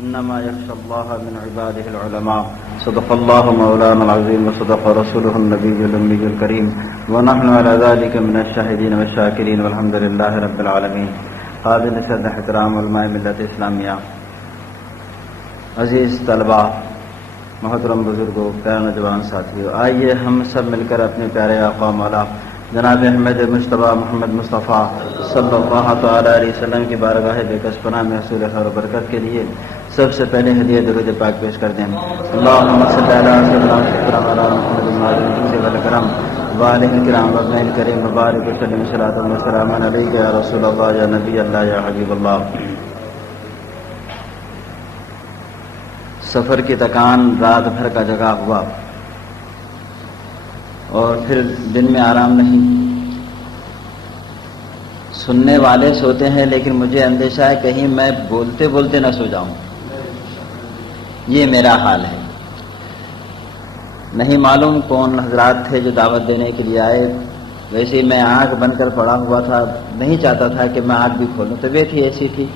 إنما يخشى الله من عباده العلماء. صدق الله مولانا العظيم وصدق رسوله النبي الأمي الكريم ونحن على ذلك من الشاهدين والشاكرين والحمد لله رب العالمين. قابل صد احترام علماء ملت اسلامیہ، عزیز طلباء، محترم بزرگوں، پیارے نوجوان ساتھیوں، آئیے ہم سب مل کر اپنے پیارے آقا مولا جناب احمد مصطفیٰ محمد مصطفیٰ صلی اللہ تعالیٰ علیہ وسلم کی بارگاہ بے کس پناہ میں حصول خیر و برکت کے لیے سب سے پہلے ہدیہ درود پاک پیش کر دیں. اللہم صلی علی سیدنا محمد والکرم وآلہ الکرام وابنہ الکریم مبارک وسلم صلاۃ و سلام علیک یا رسول اللہ یا نبی اللہ یا حبیب اللہ. سفر کی تکان رات بھر کا جگا ہوا اور پھر دن میں آرام نہیں. سننے والے سوتے ہیں لیکن مجھے اندیشہ ہے کہیں میں بولتے بولتے نہ سو جاؤں. یہ میرا حال ہے. نہیں معلوم کون حضرات تھے جو دعوت دینے کے لیے آئے. ویسے ہی میں آنکھ بند کر پڑا ہوا تھا، نہیں چاہتا تھا کہ میں آنکھ بھی کھولوں. طبیعت ہی ایسی تھی،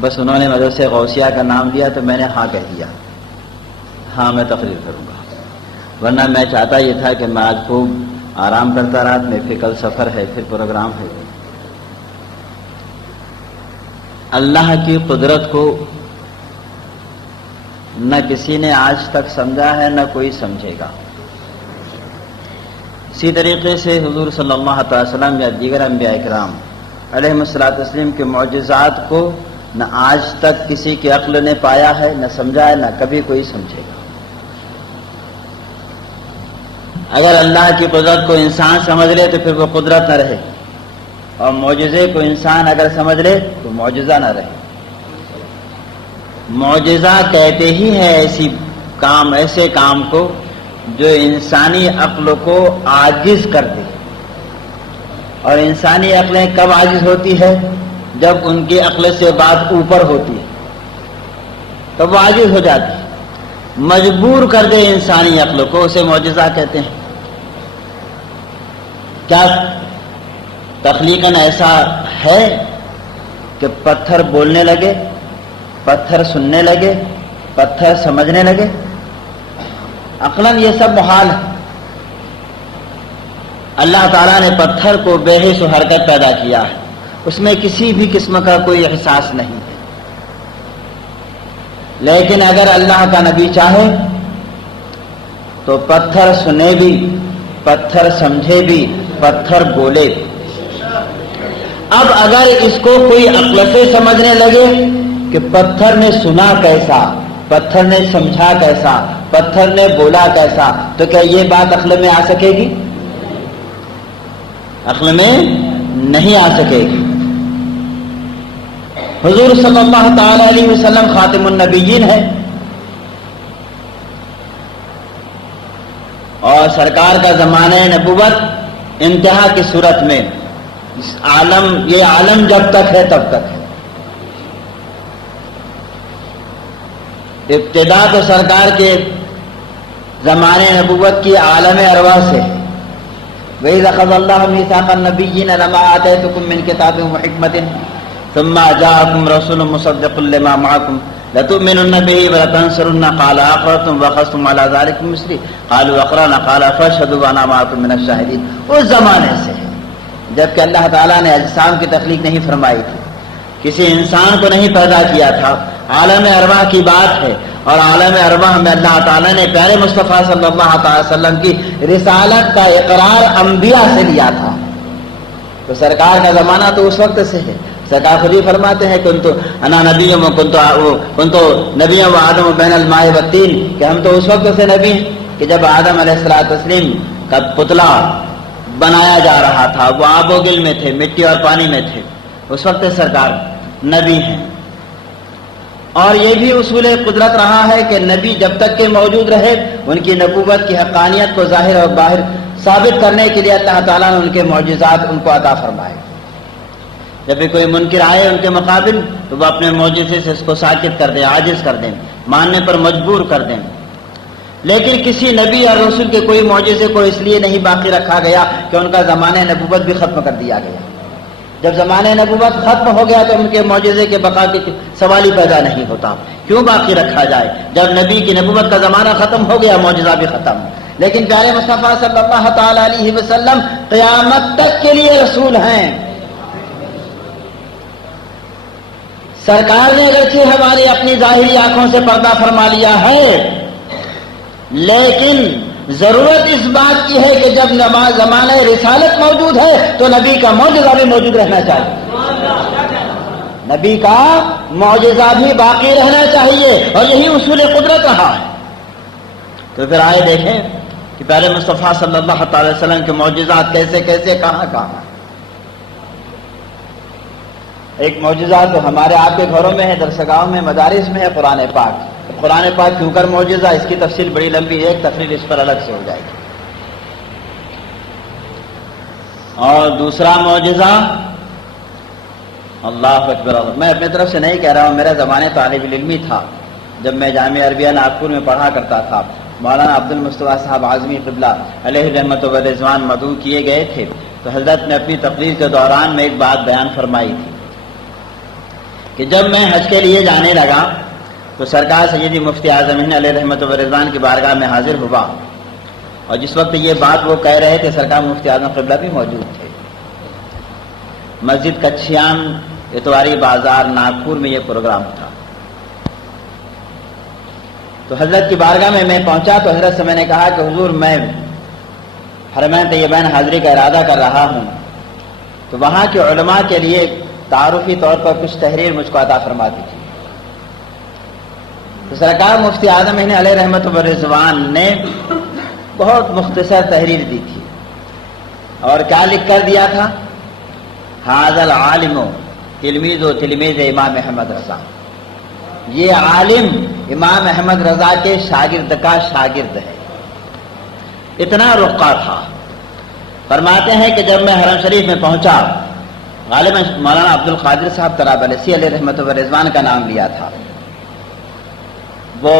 بس انہوں نے مدرسہ غوثیہ کا نام لیا تو میں نے ہاں کہہ دیا. ہاں میں تقریر کروں گا، ورنہ میں چاہتا یہ تھا کہ میں آج خوب آرام کرتا رات میں. پھر کل سفر ہے، پھر پروگرام ہے. اللہ کی قدرت کو نہ کسی نے آج تک سمجھا ہے نہ کوئی سمجھے گا. اسی طریقے سے حضور صلی اللہ علیہ وسلم یا دیگر انبیاء کرام علیہم الصلوۃ والتسلیم کے معجزات کو نہ آج تک کسی کی عقل نے پایا ہے، نہ سمجھا ہے، نہ کبھی کوئی سمجھے گا. اگر اللہ کی قدرت کو انسان سمجھ لے تو پھر وہ قدرت نہ رہے، اور معجزے کو انسان اگر سمجھ لے تو معجزہ نہ رہے. معجزہ کہتے ہی ہے ایسے کام کو جو انسانی عقل کو عاجز کر دے. اور انسانی عقلیں کب عاجز ہوتی ہے؟ جب ان کی عقل سے بات اوپر ہوتی ہے تب وہ عاجز ہو جاتی ہے. مجبور کر دے انسانی عقل کو، اسے معجزہ کہتے ہیں. کیا تخلیقاً ایسا ہے کہ پتھر بولنے لگے، پتھر سننے لگے، پتھر سمجھنے لگے؟ عقلاً یہ سب محال ہے. اللہ تعالیٰ نے پتھر کو بے حس و حرکت پیدا کیا ہے، اس میں کسی بھی قسم کا کوئی احساس نہیں ہے. لیکن اگر اللہ کا نبی چاہے تو پتھر سنے بھی، پتھر سمجھے بھی، پتھر بولے. اب اگر اس کو کوئی عقل سے سمجھنے لگے کہ پتھر نے سنا کیسا، پتھر نے سمجھا کیسا، پتھر نے بولا کیسا، تو کیا یہ بات عقل میں آ سکے گی؟ عقل میں نہیں آ سکے گی. حضور صلی اللہ تعالی علیہ وسلم خاتم النبیین ہے، اور سرکار کا زمانہ نبوت انتہا کی صورت میں یہ عالم جب تک ہے تب تک ہے. ابتدا تو سرکار کے زمانے نبوت کی عالم ارواح سے. وَإِذْ أَخَذَ اللَّهُ مِيثَاقَ النَّبِيِّينَ لَمَا آتَيْتُكُم مِّن كِتَابٍ وَحِكْمَةٍ ثُمَّ جَاءَكُمْ رَسُولٌ مُصَدِّقٌ لِّمَا مَعَكُمْ لَتُؤْمِنُنَّ بِهِ وَلَتَنصُرُنَّهُ قَالَ أَقْرَرْتُمْ وَأَخَذْتُمْ عَلَىٰ ذَٰلِكُمْ إِصْرِي قَالُوا أَقْرَرْنَا قَالَ فَاشْهَدُوا وَأَنَا مَعَكُم مِّنَ الشَّاهِدِينَ. اس زمانے سے ہے جبکہ اللہ تعالیٰ نے اجسام کی تخلیق نہیں فرمائی تھی، کسی انسان کو نہیں پیدا کیا تھا. عالم ارواح کی بات ہے، اور عالم ارواح میں اللہ تعالیٰ نے پیارے مصطفیٰ صلی اللہ علیہ وسلم کی رسالت کا اقرار انبیاء سے لیا تھا. تو سرکار کا زمانہ تو اس وقت سے ہے. سرکار خود ہی فرماتے ہیں کنتو انا نبی و کنتو نبی و آدم بین الماء والطین، کہ ہم تو اس وقت سے نبی ہیں کہ جب آدم علیہ السلام کا پتلا بنایا جا رہا تھا، وہ آب و گل میں تھے، مٹی اور پانی میں تھے، اس وقت سرکار نبی ہیں. اور یہ بھی اصول قدرت رہا ہے کہ نبی جب تک کہ موجود رہے ان کی نبوت کی حقانیت کو ظاہر اور باہر ثابت کرنے کے لیے اللہ تعالیٰ نے ان کے معجزات ان کو عطا فرمائے. جب بھی کوئی منکر آئے ان کے مقابل تو وہ اپنے معجزے سے اس کو ساکت کر دیں، عاجز کر دیں، ماننے پر مجبور کر دیں. لیکن کسی نبی اور رسول کے کوئی معجزے کو اس لیے نہیں باقی رکھا گیا کہ ان کا زمانہ نبوت بھی ختم کر دیا گیا. جب زمانہ نبوت ختم ہو گیا تو ان کے معجزے کے بقا کی سوال ہی پیدا نہیں ہوتا، کیوں باقی رکھا جائے؟ جب نبی کی نبوت کا زمانہ ختم ہو گیا معجزہ بھی ختم۔ لیکن پیارے مصطفیٰ صلی اللہ تعالی علیہ وسلم قیامت تک کے لیے رسول ہیں۔ سرکار نے اگرچہ ہماری اپنی ظاہری آنکھوں سے پردہ فرما لیا ہے، لیکن ضرورت اس بات کی ہے کہ جب زمانہ رسالت موجود ہے تو نبی کا معجزہ بھی موجود رہنا چاہیے، نبی کا معجزہ بھی باقی رہنا چاہیے، اور یہی اصول قدرت رہا ہے۔ تو پھر آئے دیکھیں کہ پیارے مصطفیٰ صلی اللہ تعالی وسلم کے معجزات کیسے کیسے کہاں کہاں۔ ایک معجزہ تو ہمارے آپ کے گھروں میں ہے، درسگاہوں میں، مدارس میں ہے، قرآن پاک۔ قرآن پاک کیوں کر معجزہ، اس کی تفصیل بڑی لمبی ہے، ایک تقریر اس پر الگ سے ہو جائے گی۔ اور دوسرا معجزہ، اللہ اکبر، میں اپنی طرف سے نہیں کہہ رہا ہوں، میرا زمانے طالب علمی تھا جب میں جامعہ عربیہ ناگپور میں پڑھا کرتا تھا، مولانا عبد المصطفیٰ صاحب اعظمی قبلہ علیہ رحمت و رضوان مدعو کیے گئے تھے، تو حضرت نے اپنی تقریر کے دوران میں ایک بات بیان فرمائی تھی کہ جب میں حج کے لیے جانے لگا تو سرکار سیدی مفتی اعظم ہند علیہ رحمت و رضوان کی بارگاہ میں حاضر ہوا، اور جس وقت یہ بات وہ کہہ رہے تھے سرکار مفتی اعظم قبلہ بھی موجود تھے۔ مسجد کچھیان اتواری بازار ناگپور میں یہ پروگرام تھا۔ تو حضرت کی بارگاہ میں پہنچا تو حضرت سے میں نے کہا کہ حضور میں حرمین طیبین حاضری کا ارادہ کر رہا ہوں، تو وہاں کے علماء کے لیے تعارفی طور پر کچھ تحریر مجھ کو عطا فرما دیجیے۔ تو سرکار مفتی اعظم ہند علیہ رحمت و رضوان نے بہت مختصر تحریر دی تھی، اور کیا لکھ کر دیا تھا؟ ھذا العالم تلمیذ و تلمیذ امام احمد رضا، یہ عالم امام احمد رضا کے شاگرد کا شاگرد ہے۔ اتنا رقہ تھا۔ فرماتے ہیں کہ جب میں حرم شریف میں پہنچا، غالباً مولانا عبد القادر صاحب طرابلسی علیہ رحمت و رضوان کا نام لیا تھا، وہ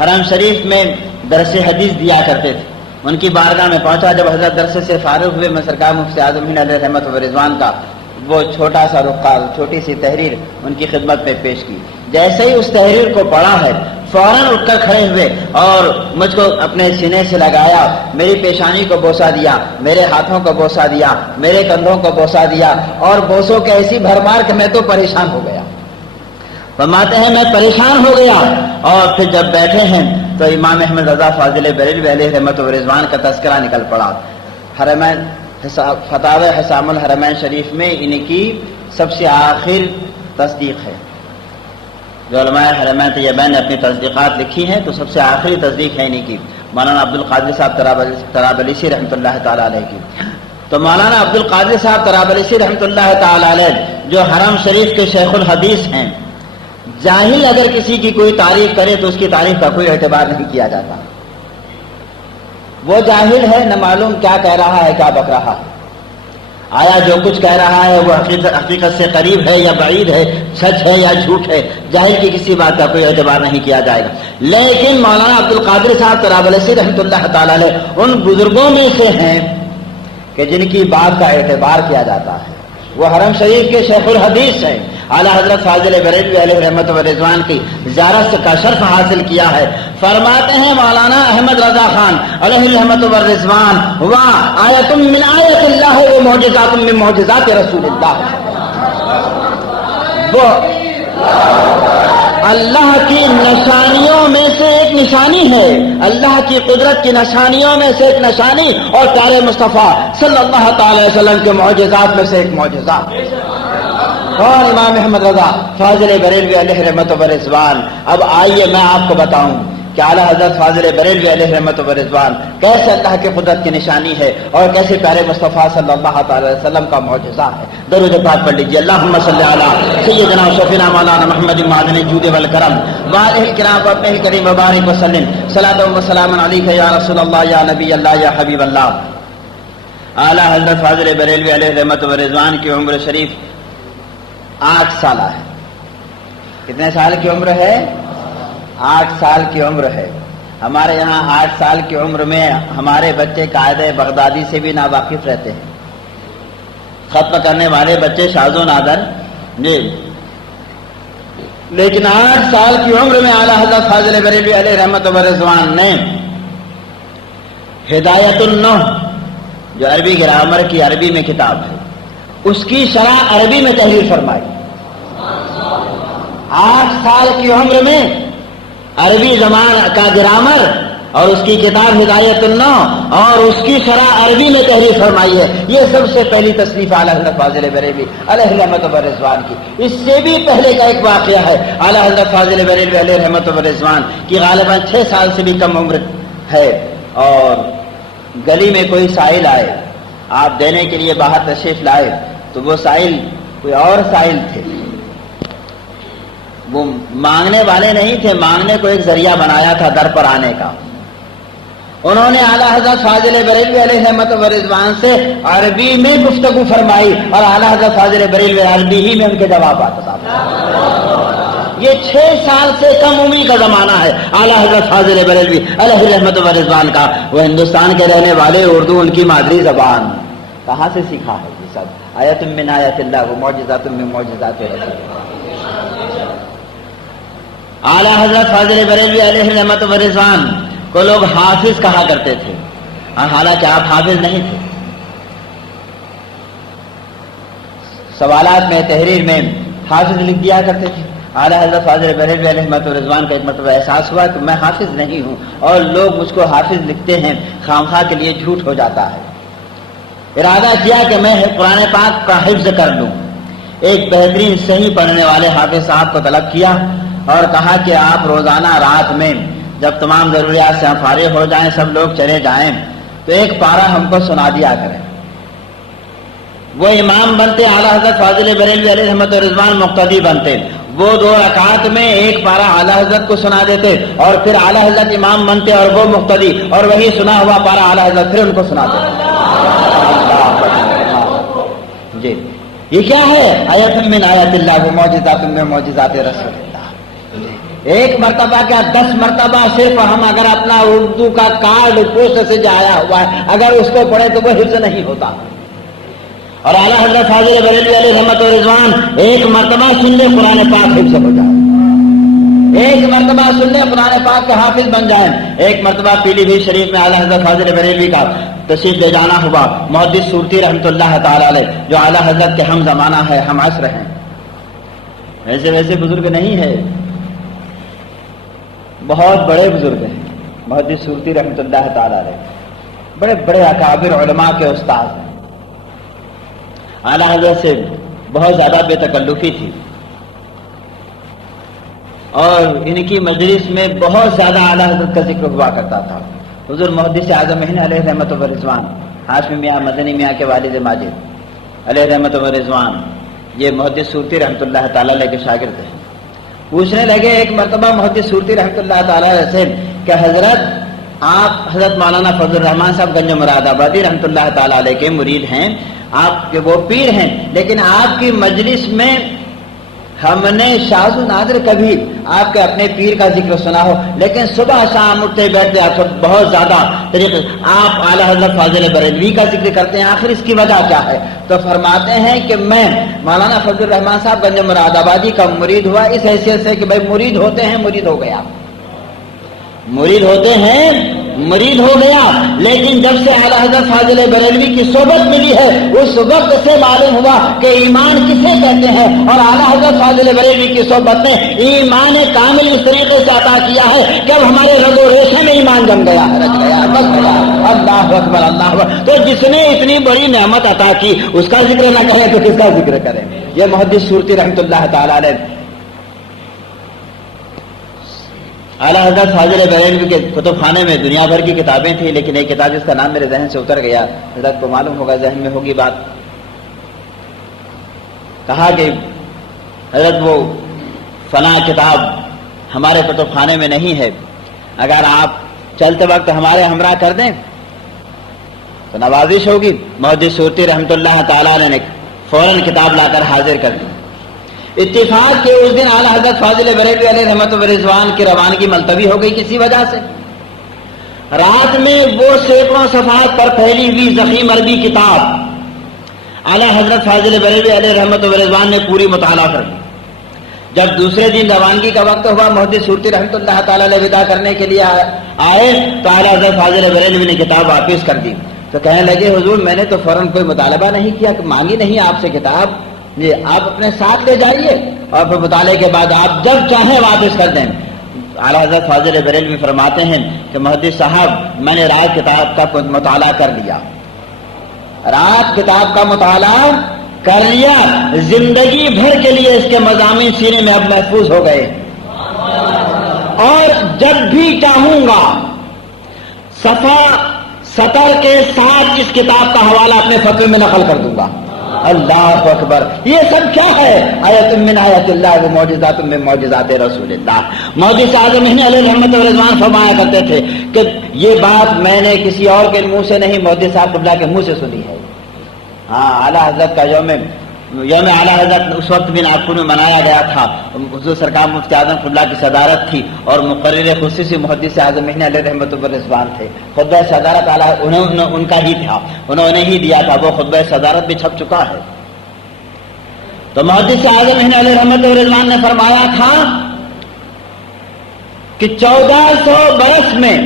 حرم شریف میں درس حدیث دیا کرتے تھے، ان کی بارگاہ میں پہنچا۔ جب حضرت درس سے فارغ ہوئے، میں سرکار مفتی اعظم ہند علیہ رحمت و رضوان کا وہ چھوٹا سا رقہ، چھوٹی سی تحریر ان کی خدمت میں پیش کی۔ جیسے ہی اس تحریر کو پڑھا ہے فوراً اٹھ کر کھڑے ہوئے اور مجھ کو اپنے سینے سے لگایا، میری پیشانی کو بوسہ دیا، میرے ہاتھوں کو بوسہ دیا، میرے کندھوں کو بوسہ دیا، اور بوسوں کے ایسی بھرمار کہ میں تو پریشان ہو گیا۔ فرماتے ہیں میں پریشان ہو گیا، اور پھر جب بیٹھے ہیں تو امام احمد رضا فاضل بریلوی علیہ رحمت و رضوان کا تذکرہ نکل پڑا۔ حرمین فتاوی حسام الحرمین شریف میں ان کی سب سے آخر تصدیق ہے۔ جو علماء حرمین طیبین نے اپنی تصدیقات لکھی ہیں تو سب سے آخری تصدیق ہے انہی کی، مولانا عبد القادر صاحب طرابلسی رحمۃ اللہ تعالی علیہ کی۔ تو مولانا عبد القادر صاحب طرابلسی رحمۃ اللہ تعالی علیہ جو حرم شریف کے شیخ الحدیث ہیں، جاہل اگر کسی کی کوئی تعریف کرے تو اس کی تعریف کا کوئی اعتبار نہیں کیا جاتا۔ وہ جاہل ہے، نہ معلوم کیا کہہ رہا ہے کیا بک رہا ہے، آیا جو کچھ کہہ رہا ہے وہ حقیقت سے قریب ہے یا بعید ہے، سچ ہے یا جھوٹ ہے، جاہل کی کسی بات کا کوئی اعتبار نہیں کیا جائے گا۔ لیکن مولانا عبد القادر صاحب طرابلسی رحمۃ اللہ تعالی علیہ ان بزرگوں میں سے ہیں کہ جن کی بات کا اعتبار کیا جاتا ہے۔ وہ حرم شریف کے شیخ الحدیث ہیں، اعلیٰ حضرت فاضل بریلوی علیہ رحمت و رضوان کی زیارت کا شرف حاصل کیا ہے۔ فرماتے ہیں مولانا احمد رضا خان علیہ رحمت و رضوان، آیۃ من آیات اللہ و معجزات من معجزات رسول اللہ، وہ اللہ کی نشانیوں میں سے ایک نشانی ہے، اللہ کی قدرت کی نشانیوں میں سے ایک نشانی، اور پیارے مصطفیٰ صلی اللہ تعالی وسلم کے معجزات میں سے ایک معجزہ۔ اور امام احمد رضا فاضل بریلوی علیہ رحمت و رضوان۔ اب آئیے میں آپ کو بتاؤں کہ اعلیٰ حضرت فاضل بریلوی علیہ رحمت و رضوان کیسے اللہ کی قدرت کی نشانی ہے اور کیسے پیارے مصطفیٰ صلی اللہ تعالی وسلم کا معجزہ ہے۔ درود پاک پڑھ لیجیے، اللہم صلی علی سیدنا و شفیعنا مولانا محمد معدن الجود والکرم وآلہ الکرام وابنہ الکریم وبارک وسلم، صلاۃ و سلام علیک یا رسول اللہ یا نبی اللہ یا حبیب اللہ۔ اعلیٰ حضرت فاضل بریلوی علیہ رحمت و رضوان کی عمر شریف 8 سالہ ہے۔ کتنے سال کی عمر ہے؟ 8 سال کی عمر ہے۔ ہمارے یہاں 8 سال کی عمر میں ہمارے بچے قاعدہ بغدادی سے بھی ناواقف رہتے ہیں۔ ختم کرنے والے بچے شاذ و نادر جی. لیکن 8 سال کی عمر میں اعلیٰ حضرت فاضل بریلوی علیہ رحمت و رضوان نے ہدایت النحو جو عربی گرامر کی عربی میں کتاب ہے اس کی شرح عربی میں تحریر فرمائی. 8 سال کی عمر میں عربی زبان کا گرامر اور اس کی کتاب ہدایت النحو اور اس کی شرح عربی میں تحریر فرمائی ہے. یہ سب سے پہلی تصنیف اعلیٰ حضرت فاضل بریلوی علیہ رحمت و رضوان کی. اس سے بھی پہلے کا ایک واقعہ ہے اعلیٰ حضرت فاضل بریلوی علیہ رحمت و رضوان کی غالباً 6 سال سے بھی کم عمر ہے اور گلی میں کوئی سائل آئے, آپ دینے کے لیے باہر تشریف لائے تو وہ سائل کوئی اور سائل تھے, وہ مانگنے والے نہیں تھے, مانگنے کو ایک ذریعہ بنایا تھا در پر آنے کا. انہوں نے اعلیٰ حضرت فاضل بریلوی علیہ رحمت و رضوان سے عربی میں گفتگو فرمائی اور اعلیٰ حضرت فاضل بریلوی عربی ہی میں ان کے جوابات عطا فرمائے. یہ 6 سال سے کم عمری کا زمانہ ہے اعلیٰ حضرت فاضل بریلوی علیہ رحمت و رضوان کا. وہ ہندوستان کے رہنے والے, اردو ان کی مادری زبان. کہاں سے سیکھا ہے یہ سب؟ آیت من آیات اللہ و معجزات من معجزات رسول. اعلیٰ حضرت فاضل بریلوی علیہ رحمت و رضوان کو لوگ حافظ کہا کرتے تھے اور حالانکہ آپ حافظ نہیں تھے. سوالات میں, تحریر میں حافظ لکھ دیا کرتے تھے. اعلیٰ حضرت فاضل بریلوی علیہ رحمت و رضوان کا ایک مرتبہ احساس ہوا کہ میں حافظ نہیں ہوں اور لوگ مجھ کو حافظ لکھتے ہیں, خامخواہ کے لیے جھوٹ ہو جاتا ہے. ارادہ کیا کہ میں قرآن پاک کا حفظ کر لوں. ایک بہترین صحیح پڑھنے والے حافظ صاحب کو طلب کیا اور کہا کہ آپ روزانہ رات میں جب تمام ضروریات سے ہم فارغ ہو جائیں, سب لوگ چلے جائیں, تو ایک پارہ ہم کو سنا دیا کریں. وہ امام بنتے, اعلیٰ حضرت فاضل بریلوی علیہ رحمت و رضوان مقتدی بنتے. وہ 2 رکعات میں ایک پارہ اعلیٰ حضرت کو سنا دیتے اور پھر اعلیٰ حضرت امام بنتے اور وہ مقتدی, اور وہی سنا ہوا پارہ اعلیٰ حضرت پھر ان کو سناتے. جی یہ کیا ہے؟ آیت من آیات اللہ و معجزات من معجزات رسول اللہ. ایک مرتبہ کیا 10 مرتبہ صرف ہم اگر اپنا اردو کا کارڈ پوسٹ سے جایا ہوا ہے اگر اس کو پڑھیں تو وہ حفظ نہیں ہوتا. اور اعلیٰ حضرت فاضل بریلوی علیہ رحمت و رضوان ایک مرتبہ سن لے قرآن پاک حفظ ہو جائے, ایک مرتبہ سن لے قرآن پاک کے حافظ بن جائیں. ایک مرتبہ پیلی بھیت شریف میں اعلیٰ حضرت فاضل بریلوی کا تشریف لے جانا ہوا. محدث صورتی رحمۃ اللہ تعالی علیہ جو اعلیٰ حضرت کے ہم زمانہ ہے, ہم عصر ہیں, ویسے بزرگ نہیں ہے, بہت بڑے بزرگ ہیں. محدث صورتی رحمۃ اللہ تعالی علیہ بڑے بڑے اکابر علماء کے استاد ہیں. اعلیٰ حضرت سے بہت زیادہ بے تکلفی تھی اور ان کی مجلس میں بہت زیادہ اعلیٰ حضرت کا ذکر ہوا کرتا تھا. حضور محدث اعظم علیہ رحمت و رضوان, ہاشمی میاں مدنی میاں کے والد ماجد علیہ رحمت و رضوان, یہ محدث صورتی رحمۃ اللہ تعالی علیہ کے شاگرد ہیں. پوچھنے لگے ایک مرتبہ محدث صورتی رحمۃ اللہ تعالی علیہ سے کہ حضرت آپ حضرت مولانا فضل الرحمان صاحب گنج مراد آبادی رحمۃ اللہ تعالی علیہ کے مرید ہیں, آپ کے وہ پیر ہیں, لیکن آپ کی مجلس میں ہم نے شاذ و نادر کبھی آپ کے اپنے پیر کا ذکر سنا ہو, لیکن صبح شام اٹھتے بیٹھتے آپ بہت زیادہ طریقے آپ اعلیٰ حضرت فاضل بریلوی کا ذکر کرتے ہیں, آخر اس کی وجہ کیا ہے؟ تو فرماتے ہیں کہ میں مولانا فضل الرحمان صاحب گنج مراد آبادی کا مرید ہوا اس حیثیت سے کہ بھائی مرید ہوتے ہیں, مرید ہو گیا, مرید ہوتے ہیں, مرید ہو گیا. لیکن جب سے اعلیٰ حضرت فاضل بریلوی کی صحبت ملی ہے اس وقت سے معلوم ہوا کہ ایمان کسے کہتے ہیں, اور اعلیٰ حضرت فاضل بریلوی کی صحبت نے ایمان کامل اس طریقے سے عطا کیا ہے کہ اب ہمارے رگ و ریشے میں ایمان جم گیا ہے, رچ گیا, بس گیا. اللہ اکبر, اللہ اکبر. تو جس نے اتنی بڑی نعمت عطا کی اس کا ذکر نہ کریں تو کس کا ذکر کریں؟ یہ محدث صورتی رحمۃ اللہ تعالی علیہ. اعلیٰ حضرت فاضل بریلوی کے کتب خانے میں دنیا بھر کی کتابیں تھیں, لیکن ایک کتاب جس کا نام میرے ذہن سے اتر گیا, حضرت کو معلوم ہوگا, ذہن میں ہوگی بات. کہا کہ حضرت وہ فلاں کتاب ہمارے کتب خانے میں نہیں ہے, اگر آپ چلتے وقت ہمارے ہمراہ کر دیں تو نوازش ہوگی. محدث صورتی رحمۃ اللہ تعالیٰ نے فوراً کتاب لا کر حاضر کر دی. اتفاق کے اس دن اعلیٰ حضرت فاضل بریلوی علیہ رحمت و رضوان کی روانگی ملتوی ہو گئی کسی وجہ سے. رات میں وہ سینکڑوں صفحات پر پھیلی ہوئی ضخیم عربی کتاب اعلیٰ حضرت فاضل بریلوی علیہ رحمت و رضوان نے پوری مطالعہ کر لی. جب دوسرے دن روانگی کا وقت ہوا، محدث سورتی رحمۃ اللہ تعالیٰ علیہ وداع کرنے کے لیے آئے تو اعلیٰ حضرت فاضل بریلوی نے کتاب واپس کر دی. تو کہنے لگے حضور میں نے تو فوراً کوئی مطالبہ نہیں کیا، مانگی نہیں آپ سے کتاب، جی آپ اپنے ساتھ لے جائیے اور پھر مطالعے کے بعد آپ جب چاہیں واپس کر دیں. اعلیٰ حضرت فاضل بریلوی فرماتے ہیں کہ محدث صاحب میں نے رات کتاب کا مطالعہ کر لیا، رات کتاب کا مطالعہ کر لیا، زندگی بھر کے لیے اس کے مضامین سینے میں اب محفوظ ہو گئے، اور جب بھی چاہوں گا صفحہ سطر کے ساتھ اس کتاب کا حوالہ اپنے فتوے میں نقل کر دوں گا. اللہ اکبر. یہ سب کیا ہے؟ آیت من آیات اللہ و معجزات من معجزات رسول اللہ. محدث اعظم علیہ رحمت و رضوان فرمایا کرتے تھے کہ یہ بات میں نے کسی اور کے منہ سے نہیں، محدث صاحب قبلہ کے منہ سے سنی ہے. ہاں اعلیٰ حضرت کا یوم اعلیٰ حضرت اس وقت بھی ناگپور میں منایا گیا تھا. حضور سرکار مفتی اعظم قبلہ کی صدارت تھی اور مقرر خصوصی محدث اعظم علیہ رحمت و رضوان تھے. خطبہ صدارت ان کا ہی تھا، انہوں نے ہی دیا تھا، وہ خطبہ صدارت بھی چھپ چکا ہے. تو محدث اعظم علیہ رحمت و رضوان نے فرمایا تھا کہ 1400 برس میں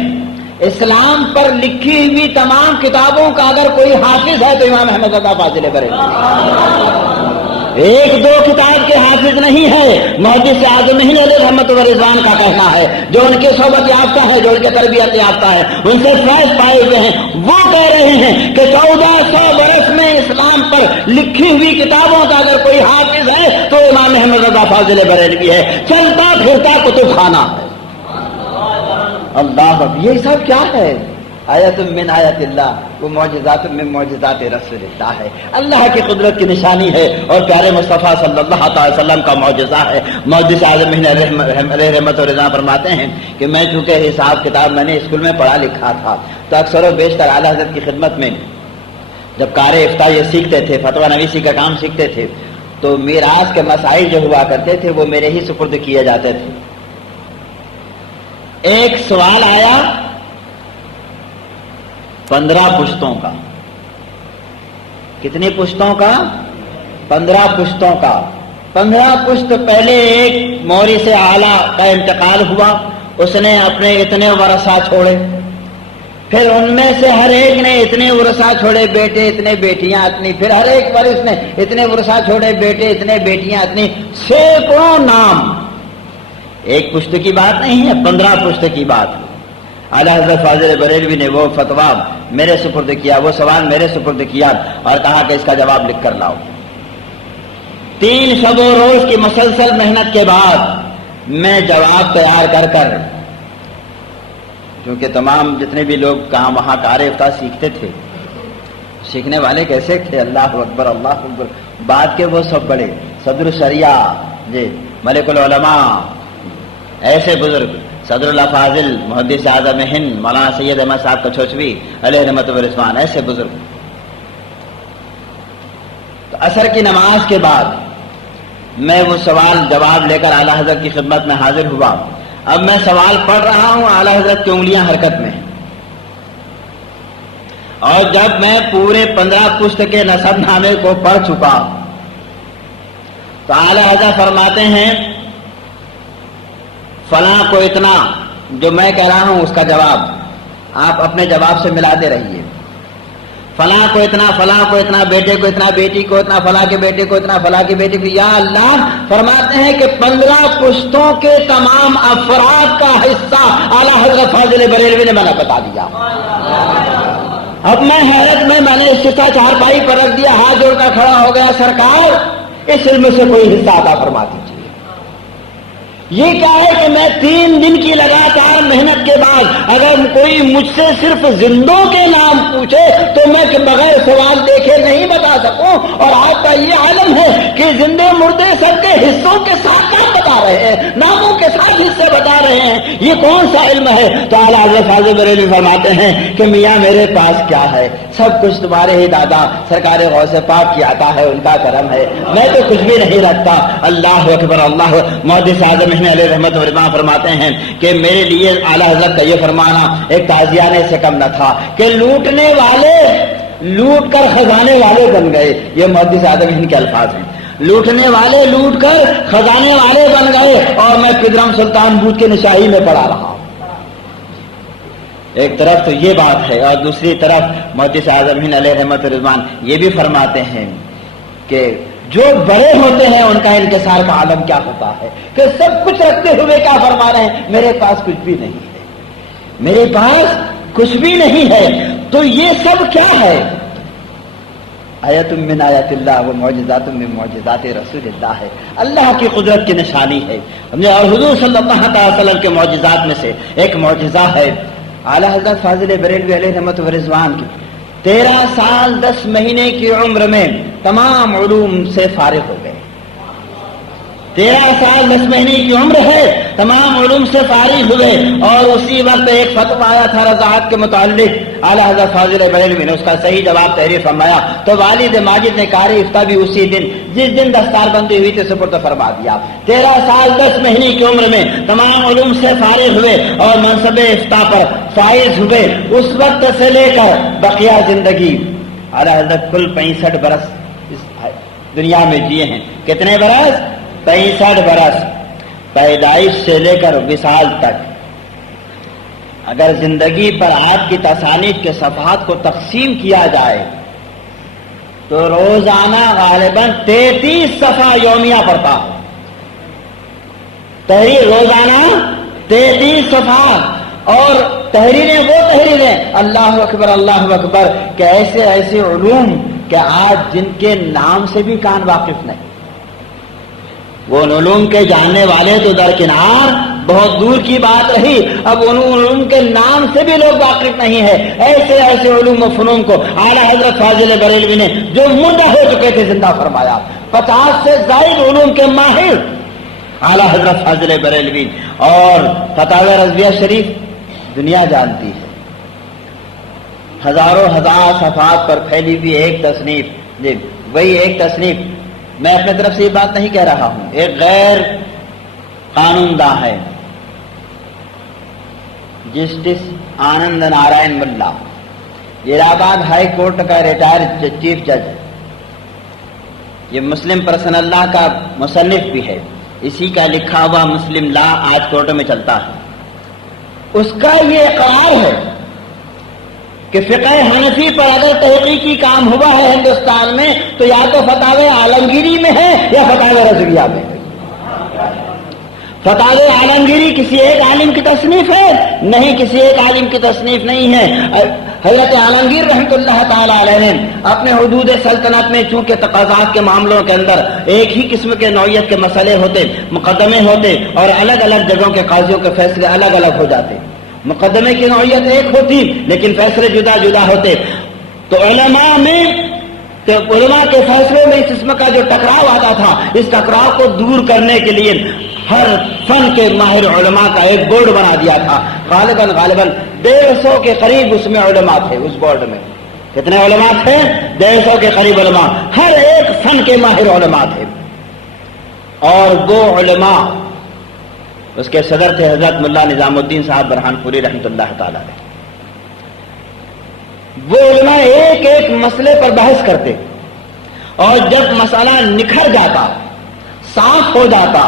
اسلام پر لکھی ہوئی تمام کتابوں کا اگر کوئی حافظ ہے تو امام احمد رضا فاضل بریلوی. ایک دو کتاب کے حافظ نہیں ہے. محدث اعظم علیہ رحمت و رضوان کا کہنا ہے، جو ان کے صحبت یافتہ ہے، جو ان کے تربیت یافتہ ہے، ان سے فیض پائے ہوئے ہیں، وہ کہہ رہے ہیں کہ 1400 برس میں اسلام پر لکھی ہوئی کتابوں کا اگر کوئی حافظ ہے تو امام احمد رضا فاضل بریلوی ہے. چلتا پھرتا کتب خانہ ہے. اللہ، یہ سب کیا ہے؟ آیت من آیات اللہ و معجزات من معجزات رسول اللہ ہے. اللہ کی قدرت کی نشانی ہے اور پیارے مصطفیٰ صلی اللہ علیہ وسلم کا معجزہ ہے. محدث اعظم علیہ رحمت و رضوان فرماتے ہیں کہ میں چونکہ حساب کتاب میں نے اسکول میں پڑھا لکھا تھا تو اکثر و بیشتر اعلیٰ حضرت کی خدمت میں جب قارئ افتاء یہ سیکھتے تھے، فتویٰ نویسی کا کام سیکھتے تھے، تو میراث کے مسائل جو ہوا کرتے تھے وہ میرے ہی سپرد کیے جاتے تھے. ایک سوال آیا 15 پشتوں کا. کتنی پشتوں کا؟ 15 پشتوں کا. 15 پشت پہلے ایک موری سے اعلیٰ کا انتقال ہوا، اس نے اپنے اتنے ورثہ چھوڑے، پھر ان میں سے ہر ایک نے اتنے ورثہ چھوڑے، بیٹے اتنے، بیٹیاں اتنی، پھر ہر ایک وارث نے اتنے ورثہ چھوڑے، بیٹے اتنے، بیٹیاں اتنی، سینکڑوں نام. ایک پشت کی بات نہیں ہے، 15 پشت کی بات ہے. اعلیٰ حضرت فاضل بریلوی نے وہ فتویٰ میرے سپرد کیا، وہ سوال میرے سپرد کیا اور کہا کہ اس کا جواب لکھ کر لاؤ. 3 شب و روز کی مسلسل محنت کے بعد میں جواب تیار کر کیونکہ تمام جتنے بھی لوگ کہاں وہاں قارئ افتاء سیکھتے تھے، سیکھنے والے کیسے تھے؟ اللہ اکبر اللہ اکبر. بعد کے وہ سب بڑے صدر الشریعہ جی ملک العلماء، ایسے بزرگ، صدر اللہ فاضل محدث اعظم ہند مولانا سید احمد صاحب کچھوچوی علیہ رحمت و رضوان، ایسے بزرگ. تو عصر کی نماز کے بعد میں وہ سوال جواب لے کر اعلیٰ حضرت کی خدمت میں حاضر ہوا. اب میں سوال پڑھ رہا ہوں، اعلیٰ حضرت کی انگلیاں حرکت میں، اور جب میں پورے 15 پشت کے نسب نامے کو پڑھ چکا تو اعلیٰ حضرت فرماتے ہیں فلاں کو اتنا، جو میں کہہ رہا ہوں اس کا جواب آپ اپنے جواب سے ملاتے رہیے. فلاں کو اتنا، فلاں کو اتنا، بیٹے کو اتنا، بیٹی کو اتنا، فلاں کے بیٹے کو اتنا، فلاں کی بیٹی کو. یا اللہ، فرماتے ہیں کہ 15 پشتوں کے تمام افراد کا حصہ اعلیٰ حضرت فاضل بریلوی نے میں بتا دیا. اب میں حیرت میں نے اس حصہ چارپائی پر رکھ دیا، ہاتھ جوڑ کر کھڑا ہو گیا، سرکار اس علم سے کوئی حصہ عطا فرما دیجیے. یہ کیا ہے کہ میں 3 دن کی لگاتار محنت کے بعد اگر کوئی مجھ سے صرف زندوں کے نام پوچھے تو میں بغیر سوال دیکھے نہیں بتا سکوں. اور آپ کا یہ عالم ہے کہ زندے مردے سب کے حصوں کے ساتھ نام بتا رہے ہیں، ناموں کے ساتھ حصے بتا رہے ہیں. یہ کون سا علم ہے؟ تو اعلیٰ حضرت فاضل بریلوی فرماتے ہیں کہ میاں میرے پاس کیا ہے، سب کچھ تمہارے ہی دادا سرکار غوث پاک کی عطا ہے، ان کا کرم ہے، میں تو کچھ بھی نہیں رکھتا. اللہ اکبر اللہ. محدث اعظم علیہ رحمت و رضوان فرماتے ہیں کہ میرے لیے اعلیٰ حضرت کا یہ فرمانا ایک تعزیہ سے کم نہ تھا کہ لوٹنے والے لوٹ کر خزانے والے بن گئے. یہ محدث اعظم ہند کے الفاظ ہیں. لوٹنے والے لوٹ کر خزانے والے بن گئے اور میں پدرم سلطان بوت کے نشاہی میں پڑا رہا. ایک طرف تو یہ بات ہے اور دوسری طرف محدث اعظم ہند علیہ رحمت رضوان یہ بھی فرماتے ہیں کہ جو بڑے ہوتے ہیں ان کا انکسار کا عالم کیا ہوتا ہے کہ سب کچھ رکھتے ہوئے کیا فرما رہے ہیں, میرے پاس کچھ بھی نہیں ہے, میرے پاس کچھ بھی نہیں ہے. تو یہ سب کیا ہے؟ آیت من آیات اللہ و معجزات من معجزات رسول اللہ ہے, اللہ کی قدرت کی نشانی ہے. اور حضور صلی اللہ علیہ وسلم کے معجزات میں سے ایک معجزہ ہے اعلیٰ حضرت فاضل بریلوی علیہ رحمت و رضوان کی 13 سال 10 مہینے کی عمر میں تمام علوم سے فارغ ہو گئے. 13 سال 10 مہینے کی عمر ہے, تمام علوم سے فارغ ہوئے اور اسی وقت ایک فتویٰ آیا تھا رضاعت کے متعلق. اعلیٰ حضرت فاضل بریلوی نے اس کا صحیح جواب تحریر فرمایا تو والد ماجد نے قاری افتاء بھی اسی دن جس دن دستار بندی ہوئی تھی سپرد فرما دیا. 13 سال 10 مہینے کی عمر میں تمام علوم سے فارغ ہوئے اور منصب افتاء پر فائز ہوئے. اس وقت سے لے کر بقیہ زندگی اعلیٰ حضرت کل 65 برس اس دنیا میں جیے ہیں. کتنے برس؟ 65 برس. پیدائش سے لے کر وصال تک اگر زندگی پر آپ کی تصانیف کے صفحات کو تقسیم کیا جائے تو روزانہ غالباً 33 صفحہ یومیہ پڑھتا ہے. تحریر روزانہ 33 صفحہ اور تحریریں وہ تحریریں اللہ اکبر کہ ایسے ایسے علوم کہ آج جن کے نام سے بھی کان واقف نہیں. وہ ان علوم کے جاننے والے تو درکنار, بہت دور کی بات رہی, اب ان علوم کے نام سے بھی لوگ واقف نہیں ہے. ایسے ایسے علوم و فنون کو اعلیٰ حضرت فاضل بریلوی نے جو مردہ ہو چکے تھے زندہ فرمایا. 50 سے زائد علوم کے ماہر اعلیٰ حضرت فاضل بریلوی. اور فتاوی رضویہ شریف دنیا جانتی ہے, ہزاروں ہزار صفحات پر پھیلی ہوئی ایک تصنیف. وہی ایک تصنیف, میں اپنے طرف سے یہ بات نہیں کہہ رہا ہوں, ایک غیر قانون داں ہے جسٹس آنند نارائن ملا, یہ الہ آباد ہائی کورٹ کا ریٹائرڈ چیف جج, یہ مسلم پرسنل لا کا مصنف بھی ہے, اسی کا لکھا ہوا مسلم لا آج کورٹوں میں چلتا ہے. اس کا یہ اقرار ہے کہ فقہ حنفی پر اگر تحقیقی کام ہوا ہے ہندوستان میں تو یا تو فتاوی عالمگیری میں ہے یا فتاوی رضویہ میں. فتاوی عالمگیری کسی ایک عالم کی تصنیف ہے نہیں, کسی ایک عالم کی تصنیف نہیں ہے. حضرت عالمگیر رحمۃ اللہ تعالی علیہ نے اپنے حدود سلطنت میں چونکہ تقاضات کے معاملوں کے اندر ایک ہی قسم کے نوعیت کے مسئلے ہوتے, مقدمے ہوتے اور الگ الگ جگہوں کے قاضیوں کے فیصلے الگ الگ ہو جاتے. مقدمے کی نوعیت ایک ہوتی لیکن فیصلے جدا جدا ہوتے. تو علماء کے فیصلوں میں اس قسم کا جو ٹکراؤ آتا تھا, اس ٹکراؤ کو دور کرنے کے لیے ہر فن کے ماہر علماء کا ایک بورڈ بنا دیا تھا. غالباً 150 کے قریب اس میں علماء تھے. اس بورڈ میں کتنے علماء تھے؟ 150 کے قریب علماء, ہر ایک فن کے ماہر علماء تھے. اور وہ علماء اس کے صدر تھے حضرت ملا نظام الدین صاحب برہان پوری رحمۃ اللہ تعالی علیہ. وہ علماء ایک ایک مسئلے پر بحث کرتے اور جب مسئلہ نکھر جاتا, صاف ہو جاتا,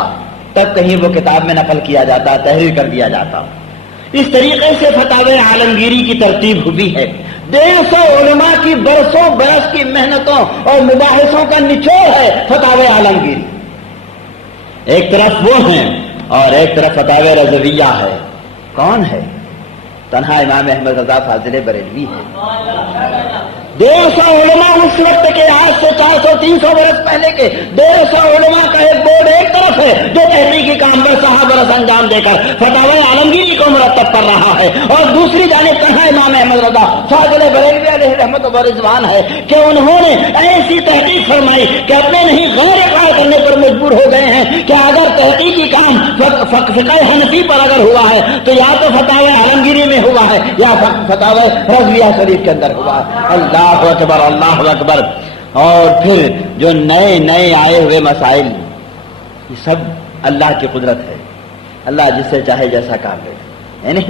تب کہیں وہ کتاب میں نقل کیا جاتا, تحریر کر دیا جاتا. اس طریقے سے فتاوی عالمگیری کی ترتیب ہوئی ہے. 150 علماء کی برسوں برس کی محنتوں اور مباحثوں کا نچوڑ ہے فتاوی عالمگیری. ایک طرف وہ ہیں اور ایک طرف فتاوی رضویہ ہے. کون ہے؟ تنہا امام احمد رضا فاضل بریلوی ہے. 150 علماء اس وقت کے, آج سے 400-300 برس پہلے کے 150 علماء کا ایک بورڈ ایک طرف ہے جو تحقیقی کام برس انجام دے کر فتاوی عالمگیری کو مرتب کر رہا ہے, اور دوسری جانب کہاں امام احمد رضا فاضل بریلوی علیہ رحمت و رضوان ہے کہ انہوں نے ایسی تحقیق فرمائی کہ اپنے نہیں غیر اقرار کرنے پر مجبور ہو گئے ہیں کہ اگر تحقیقی کام فقہ حنفی پر اگر ہوا ہے تو یا تو فتاوی عالمگیری میں ہوا ہے یا فتاوی رضویہ شریف کے اندر ہوا ہے. اللہ اکبر, اللہ اکبر. اور پھر جو نئے نئے آئے ہوئے مسائل, یہ سب اللہ کی قدرت ہے. اللہ جس سے چاہے جیسا کام لے. نہیں,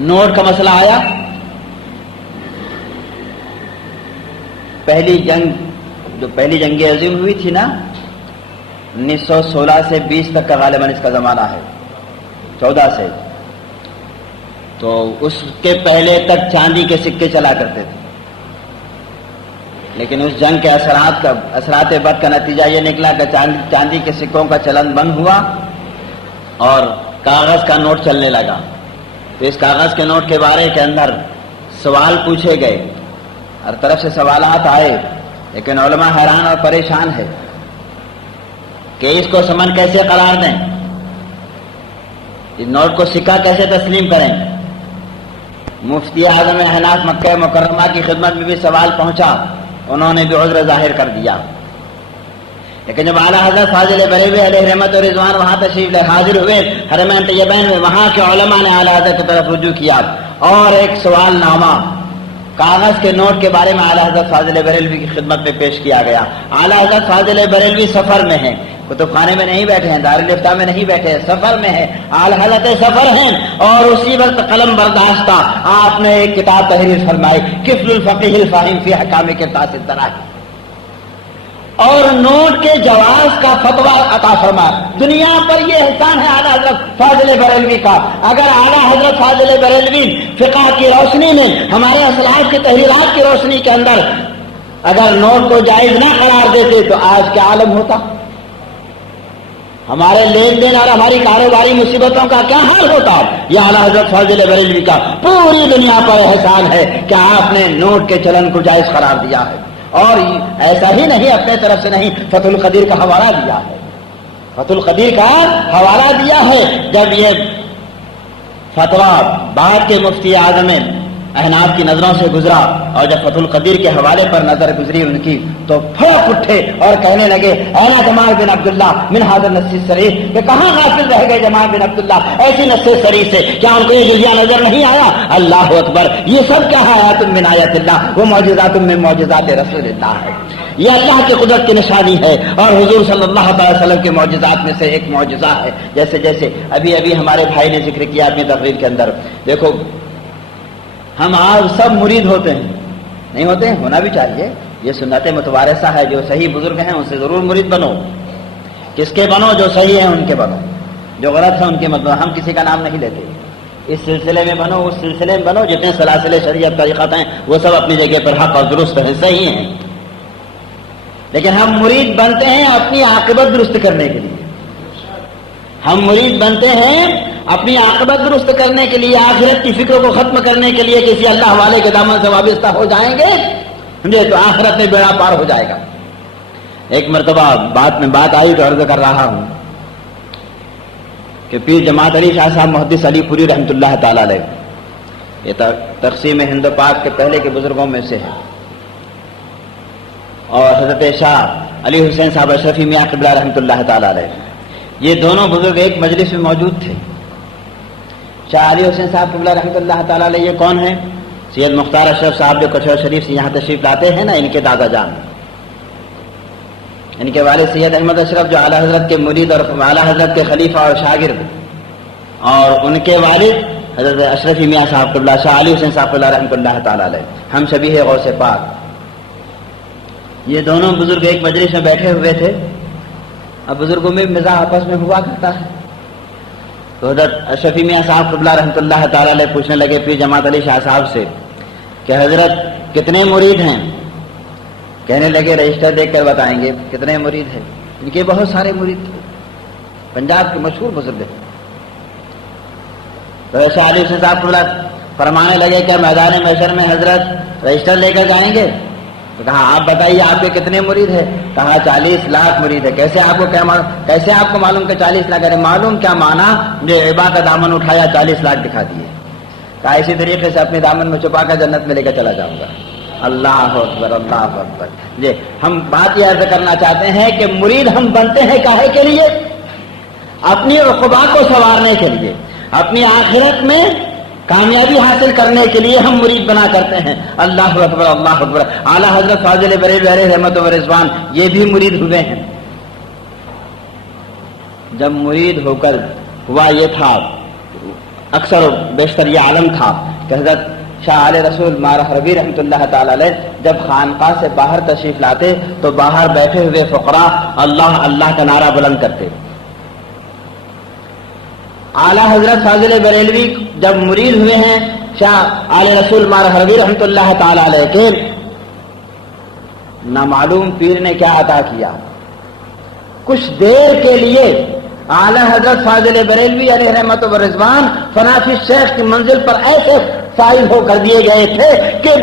نوٹ کا مسئلہ آیا, پہلی جنگ عظیم ہوئی تھی نا 1916 سے 20 تک کا غالباً اس کا زمانہ ہے، 14 سے، تو اس کے پہلے تک چاندی کے سکے چلا کرتے تھے، لیکن اس جنگ کے اثرات بد کا نتیجہ یہ نکلا کہ چاندی کے سکوں کا چلن بند ہوا اور کاغذ کا نوٹ چلنے لگا۔ تو اس کاغذ کے نوٹ کے بارے کے اندر سوال پوچھے گئے، ہر طرف سے سوالات آئے، لیکن علماء حیران اور پریشان ہے کہ اس کو سمن کیسے قرار دیں، اس نوٹ کو سکہ کیسے تسلیم کریں۔ مفتی اعظم احناف مکہ مکرمہ کی خدمت میں بھی سوال پہنچا، انہوں نے بھی عذر ظاہر کر دیا، لیکن جب اعلیٰ حضرت فاضل بریلوی علیہ رحمت و رضوان وہاں تشریف لے حاضر ہوئے حرمین طیبین میں، وہاں کے علماء نے اعلیٰ حضرت کی طرف رجوع کیا اور ایک سوال نامہ کاغذ کے نوٹ کے بارے میں اعلیٰ حضرت فاضل بریلوی کی خدمت میں پیش کیا گیا۔ اعلیٰ حضرت فاضل بریلوی سفر میں ہیں، کتب خانے میں نہیں بیٹھے ہیں، دارالافتاء میں نہیں بیٹھے ہیں، سفر میں ہیں، اعلیٰ حضرت سفر ہیں، اور اسی وقت قلم برداشتہ آپ نے ایک کتاب تحریر فرمائی، کفل الفقیہ الفاہم فی احکام قرطاس الدراہم، اور نوٹ کے جواز کا فتویٰ عطا فرما۔ دنیا پر یہ احسان ہے اعلیٰ حضرت فاضل بریلوی کا۔ اگر اعلیٰ حضرت فاضل بریلوی فقہ کی روشنی میں، ہمارے اسلاف کی تحریرات کی روشنی کے اندر اگر نوٹ کو جائز نہ قرار دیتے تو آج کیا عالم ہوتا، ہمارے لین دین اور ہماری کاروباری مصیبتوں کا کیا حال ہوتا۔ یہ اعلیٰ حضرت فاضل بریلوی کا پوری دنیا پر احسان ہے کہ آپ نے نوٹ کے چلن کو جائز قرار دیا ہے، اور ایسا ہی نہیں، اپنے طرف سے نہیں، فتح القدیر کا حوالہ دیا ہے، فتح القدیر کا حوالہ دیا ہے۔ جب یہ فتویٰ بعد کے مفتی اعظم احناف کی نظروں سے گزرا اور جب فتح القدیر کے حوالے پر نظر گزری ان کی، تو پھڑک اٹھے اور کہنے لگے اینا جمال بن عبداللہ من هذا النص الصریح، کہ کہاں غافل رہ گئے جمال بن عبداللہ ایسی نص صریح سے، کیا ان کو یہ جزیہ نظر نہیں آیا؟ اللہ اکبر، یہ سب کیا ہے؟ آیات من آیات اللہ و معجزات من معجزات رسول اللہ ہے، یہ اللہ کی قدرت کی نشانی ہے اور حضور صلی اللہ علیہ وسلم کے معجزات میں سے ایک معجزہ ہے۔ جیسے ابھی ہمارے بھائی نے ذکر کیا اپنی تقریر کے اندر، دیکھو ہم آج سب مرید ہوتے ہیں، نہیں ہوتے ہیں، ہونا بھی چاہیے، یہ سنت متوارثہ ہے، جو صحیح بزرگ ہیں ان سے ضرور مرید بنو، کس کے بنو؟ جو صحیح ہیں ان کے بنو، جو غلط ہیں ان کے مت بنو، ہم کسی کا نام نہیں لیتے، اس سلسلے میں بنو، اس سلسلے میں بنو، جتنے سلاسل شریعت طریقات ہیں وہ سب اپنی جگہ پر حق اور درست ہیں، صحیح ہیں، لیکن ہم مرید بنتے ہیں اپنی عاقبت درست کرنے کے لیے، ہم مرید بنتے ہیں اپنی عاقبت درست کرنے کے لیے، آخرت کی فکر کو ختم کرنے کے لیے، کسی اللہ والے کے دامن سے وابستہ ہو جائیں گے تو آخرت میں بیڑا پار ہو جائے گا۔ ایک مرتبہ بات آئی تو عرض کر رہا ہوں کہ پیر جماعت علی شاہ صاحب محدث علی پوری رحمۃ اللہ تعالی علیہ، یہ تقسیم ہند پاک کے پہلے کے بزرگوں میں سے ہے، اور حضرت شاہ علی حسین صاحب اشرفی میاں قبلہ رحمۃ اللہ تعالی علیہ، یہ دونوں بزرگ ایک مجلس میں موجود تھے۔ شاہ علی حسین صاحب قبلہ رحمۃ اللہ تعالی علیہ یہ کون ہیں؟ سید مختار اشرف صاحب جو کچھور شریف سے یہاں تشریف لاتے ہیں نا، ان کے دادا جان، ان کے والد سید احمد اشرف جو اعلیٰ حضرت کے مرید اور اعلیٰ حضرت کے خلیفہ اور شاگرد، اور ان کے والد حضرت اشرفی میاں صاحب قبلہ شاہ علی حسین صاحب قبلہ رحمۃ اللہ تعالی علیہ، ہم شبیہ غوث پاک، یہ دونوں بزرگ ایک مجلس میں بیٹھے ہوئے تھے۔ اب بزرگوں میں مزاح آپس میں ہوا کرتا ہے، تو حضرت اشرفی میاں صاحب قبلہ رحمۃ اللہ تعالی علیہ پوچھنے لگے پیر جماعت علی شاہ صاحب سے کہ حضرت کتنے مرید ہیں؟ کہنے لگے رجسٹر دیکھ کر بتائیں گے کتنے مرید ہیں۔ ان کے بہت سارے مرید تھے، پنجاب کے مشہور بزرگ تھے۔ تو شاہ علی حسین صاحب قبلہ فرمانے لگے کہ میدان محشر میں حضرت رجسٹر لے کر جائیں گے؟ تو کہا آپ بتائیے آپ کے کتنے مرید ہیں؟ کہا 40 لاکھ مرید ہے۔ کیسے آپ کو معلوم کہ 40 لاکھ؟ ارے معلوم کیا مانا، جو عبا کا دامن اٹھایا 40 لاکھ دکھا دیے۔ کہا اسی طریقے سے اپنے دامن میں چھپا کر جنت میں لے کر چلا جاؤں گا۔ اللہ اکبر، اللہ اکبر۔ جی ہم بات یہ عرض کرنا چاہتے ہیں کہ مرید ہم بنتے ہیں کاہے کے لیے؟ اپنی عقبا کو سنوارنے کے لیے، اپنی آخرت میں کامیابی حاصل کرنے کے لیے ہم مرید بنا کرتے ہیں۔ اللہ اکبر، اللہ اکبر۔ اعلیٰ حضرت فاضل بریلوی علیہ رحمت و رضوان یہ بھی مرید ہوئے ہیں۔ جب مرید ہو کر ہوا یہ تھا، اکثر و بیشتر یہ عالم تھا کہ حضرت شاہ علیہ رسول مارہ ربی رحمۃ اللہ تعالی علیہ جب خانقاہ سے باہر تشریف لاتے تو باہر بیٹھے ہوئے فقراء اللہ اللہ کا نعرہ بلند کرتے. اعلیٰ حضرت فاضل بریلوی جب مرید ہوئے ہیں شاہ علیہ رسول مارہ ربی رحمۃ اللہ تعالی علیہ کے، نامعلوم پیر نے کیا عطا کیا، کچھ دیر کے لیے اعلیٰ حضرت فاضل بریلوی علیہ رحمت و رضوان فنا فی الشیخ کی منزل پر ایسے فائل ہو کر دیے گئے تھے کہ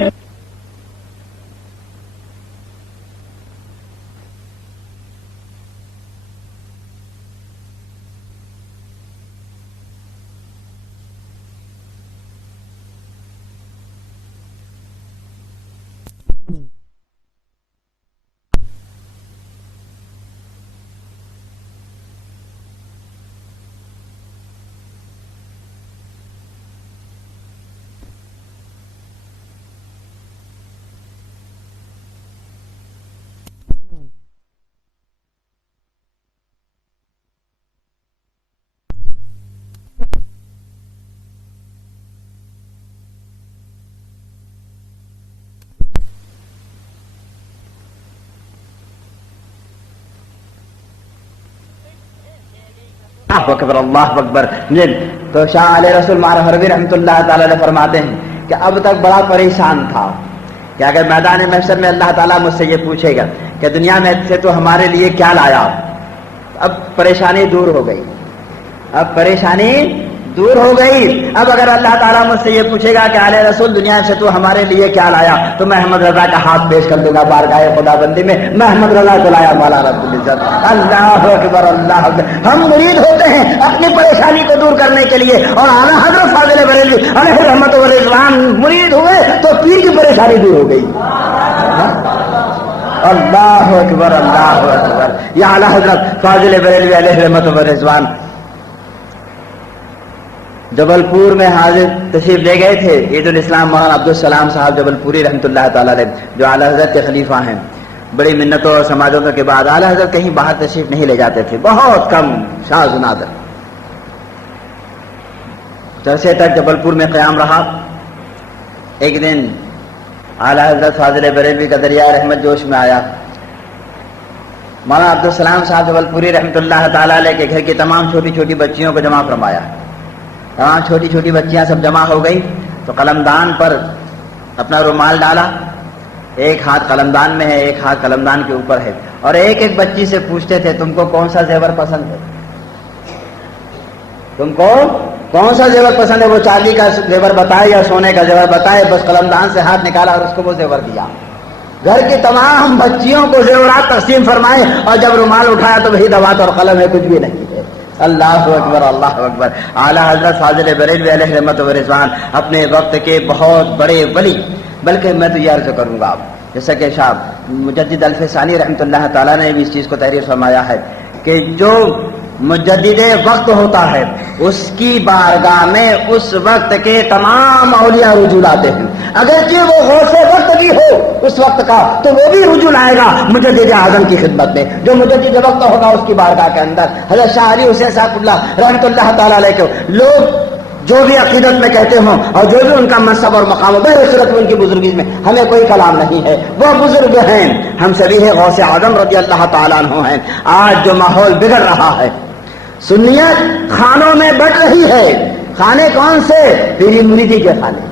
اللہ اکبر اللہ اکبر. تو شاہ علیہ رسول مارہ حربی رحمۃ اللہ تعالی علیہ فرماتے ہیں کہ اب تک بڑا پریشان تھا کہ اگر میدان محشر میں اللہ تعالیٰ مجھ سے یہ پوچھے گا کہ دنیا میں سے تو ہمارے لیے کیا لایا، اب پریشانی دور ہو گئی، اب پریشانی دور ہو گئی. اب اگر اللہ تعالیٰ مجھ سے یہ پوچھے گا کہ علیہ رسول دنیا سے تو ہمارے لیے کیا لایا، تو میں احمد رضا کا ہاتھ پیش کر دوں گا بارگاہ خدا بندی میں، میں احمد رضا کو لایا مولا رب العزت. اللہ اکبر اللہ اکبر. ہم مرید ہوتے ہیں اپنی پریشانی کو دور کرنے کے لیے، اور اعلیٰ حضرت فاضل بریلوی علیہ رحمت و رضوان مرید ہوئے تو پیر کی پریشانی دور ہو گئی. اللہ اکبر اللہ اکبر. یہ اعلیٰ حضرت فاضل بریلوی علیہ رحمت و رضوان جبل پور میں حاضر تشریف لے گئے تھے. عید الاسلام مولانا عبدالسلام صاحب جبل پوری رحمۃ اللہ تعالی علیہ جو اعلیٰ حضرت کے خلیفہ ہیں، بڑی منتوں اور سماجتوں کے بعد اعلیٰ حضرت کہیں باہر تشریف نہیں لے جاتے تھے، بہت کم، شاذ و نادر. عرصے تک جبل پور میں قیام رہا. ایک دن اعلیٰ حضرت فاضل بریلوی کا دریائے رحمت جوش میں آیا. مولانا عبدالسلام صاحب جبل پوری رحمۃ اللہ تعالی علیہ کے گھر کی تمام چھوٹی چھوٹی بچیوں کو جمع فرمایا. تمام چھوٹی چھوٹی بچیاں سب جمع ہو گئی تو قلمدان پر اپنا رومال ڈالا، ایک ہاتھ قلمدان میں ہے، ایک ہاتھ قلمدان کے اوپر ہے، اور ایک ایک بچی سے پوچھتے تھے تم کو کون سا زیور پسند ہے، تم کو کون سا زیور پسند ہے. وہ چاندی کا زیور بتائے یا سونے کا زیور بتائے، بس قلمدان سے ہاتھ نکالا اور اس کو وہ زیور دیا. گھر کی تمام بچیوں کو زیورات تقسیم فرمائے، اور جب رومال اٹھایا تو وہی دوات اور قلم ہے، کچھ بھی نہیں ہے. اللہ اکبر اللہ اکبر. اعلیٰ حضرت فاضل بریلوی علیہ رحمت و رضوان اپنے وقت کے بہت بڑے ولی، بلکہ میں تو یہ عرض کروں گا جیسا کہ شاہ مجدد الفسانی رحمۃ اللہ تعالیٰ نے بھی اس چیز کو تحریر فرمایا ہے کہ جو مجدد وقت ہوتا ہے اس کی بارگاہ میں اس وقت کے تمام اولیاء رجوع لاتے ہیں. اگرچہ وہ غوث وقت بھی ہو اس وقت کا تو وہ بھی رجوع لائے گا مجدد اعظم کی خدمت میں. جو مجدد وقت ہوگا اس کی بارگاہ کے اندر حضرت شاہ علی حسین صاحب اللہ رحمۃ اللہ تعالی علیہ کو لوگ جو بھی عقیدت میں کہتے ہوں اور جو بھی ان کا منصب اور مقام ہو، بہر صورت ان کی بزرگی میں ہمیں کوئی کلام نہیں ہے. وہ بزرگ ہیں، ہم سبھی ہیں، غوث اعظم رضی اللہ تعالیٰ عنہ ہیں. آج جو ماحول بگڑ رہا ہے، سنیت خانوں میں بٹ رہی ہے. خانے کون سے؟ پیری مریدی کے خانے،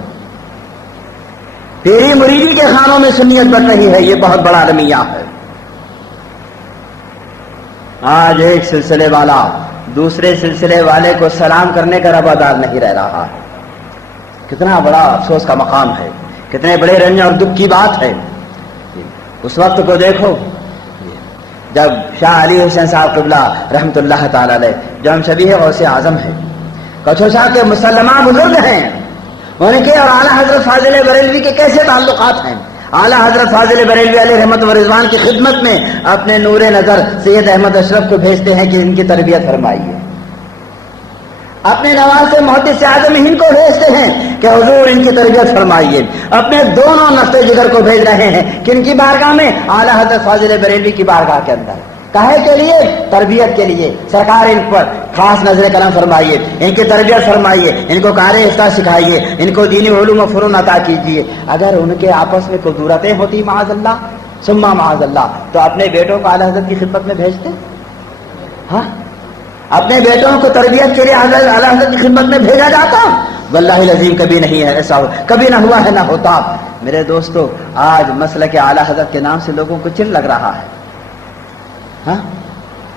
پیری مریدی کے خانوں میں سنیت بٹ رہی ہے. یہ بہت بڑا المیہ ہے. آج ایک سلسلے والا دوسرے سلسلے والے کو سلام کرنے کا روادار نہیں رہ رہا. کتنا بڑا افسوس کا مقام ہے، کتنے بڑے رنج اور دکھ کی بات ہے. اس وقت کو دیکھو جب شاہ علی حسین صاحب قبلہ رحمۃ اللہ تعالی علیہ جو ہم سبھی ہے غوث اعظم ہے، کچھو شاہ کے مسلمہ بزرگ ہیں، ان کے اور اعلیٰ حضرت فاضل بریلوی کے کیسے تعلقات ہیں. اعلیٰ حضرت فاضل بریلوی علیہ رحمت و رضوان کی خدمت میں اپنے نور نظر سید احمد اشرف کو بھیجتے ہیں کہ ان کی تربیت فرمائیے. اپنے نواز سے محدث اعظم ہند کو بھیجتے ہیں کہ حضور ان کی تربیت فرمائیے. اپنے دونوں نفس جگر کو بھیج رہے ہیں کہ ان کی بارگاہ میں، اعلیٰ حضرت فاضل بریلوی کی بارگاہ کے اندر. کہے کے لیے؟ تربیت کے لیے۔ سرکار ان پر خاص نظر کرم فرمائیے، ان کی تربیت فرمائیے، ان کو قارئ افتاح سکھائیے، ان کو دینی علوم و فنون عطا کیجیے۔ اگر ان کے آپس میں قدرتیں ہوتی معاذ اللہ ثم معاذ اللہ تو اپنے بیٹوں کو اعلی حضرت کی خدمت میں بھیجتے؟ ہاں، اپنے بیٹوں کو تربیت کے لیے اعلی حضرت کی خدمت میں بھیجا جاتا؟ واللہ العظیم کبھی نہیں ہے ایسا، کبھی نہ ہوا ہے نہ ہوتا۔ میرے دوستو، آج مسلک اعلی حضرت کے نام سے لوگوں کو چل لگ رہا ہے۔ ہاں،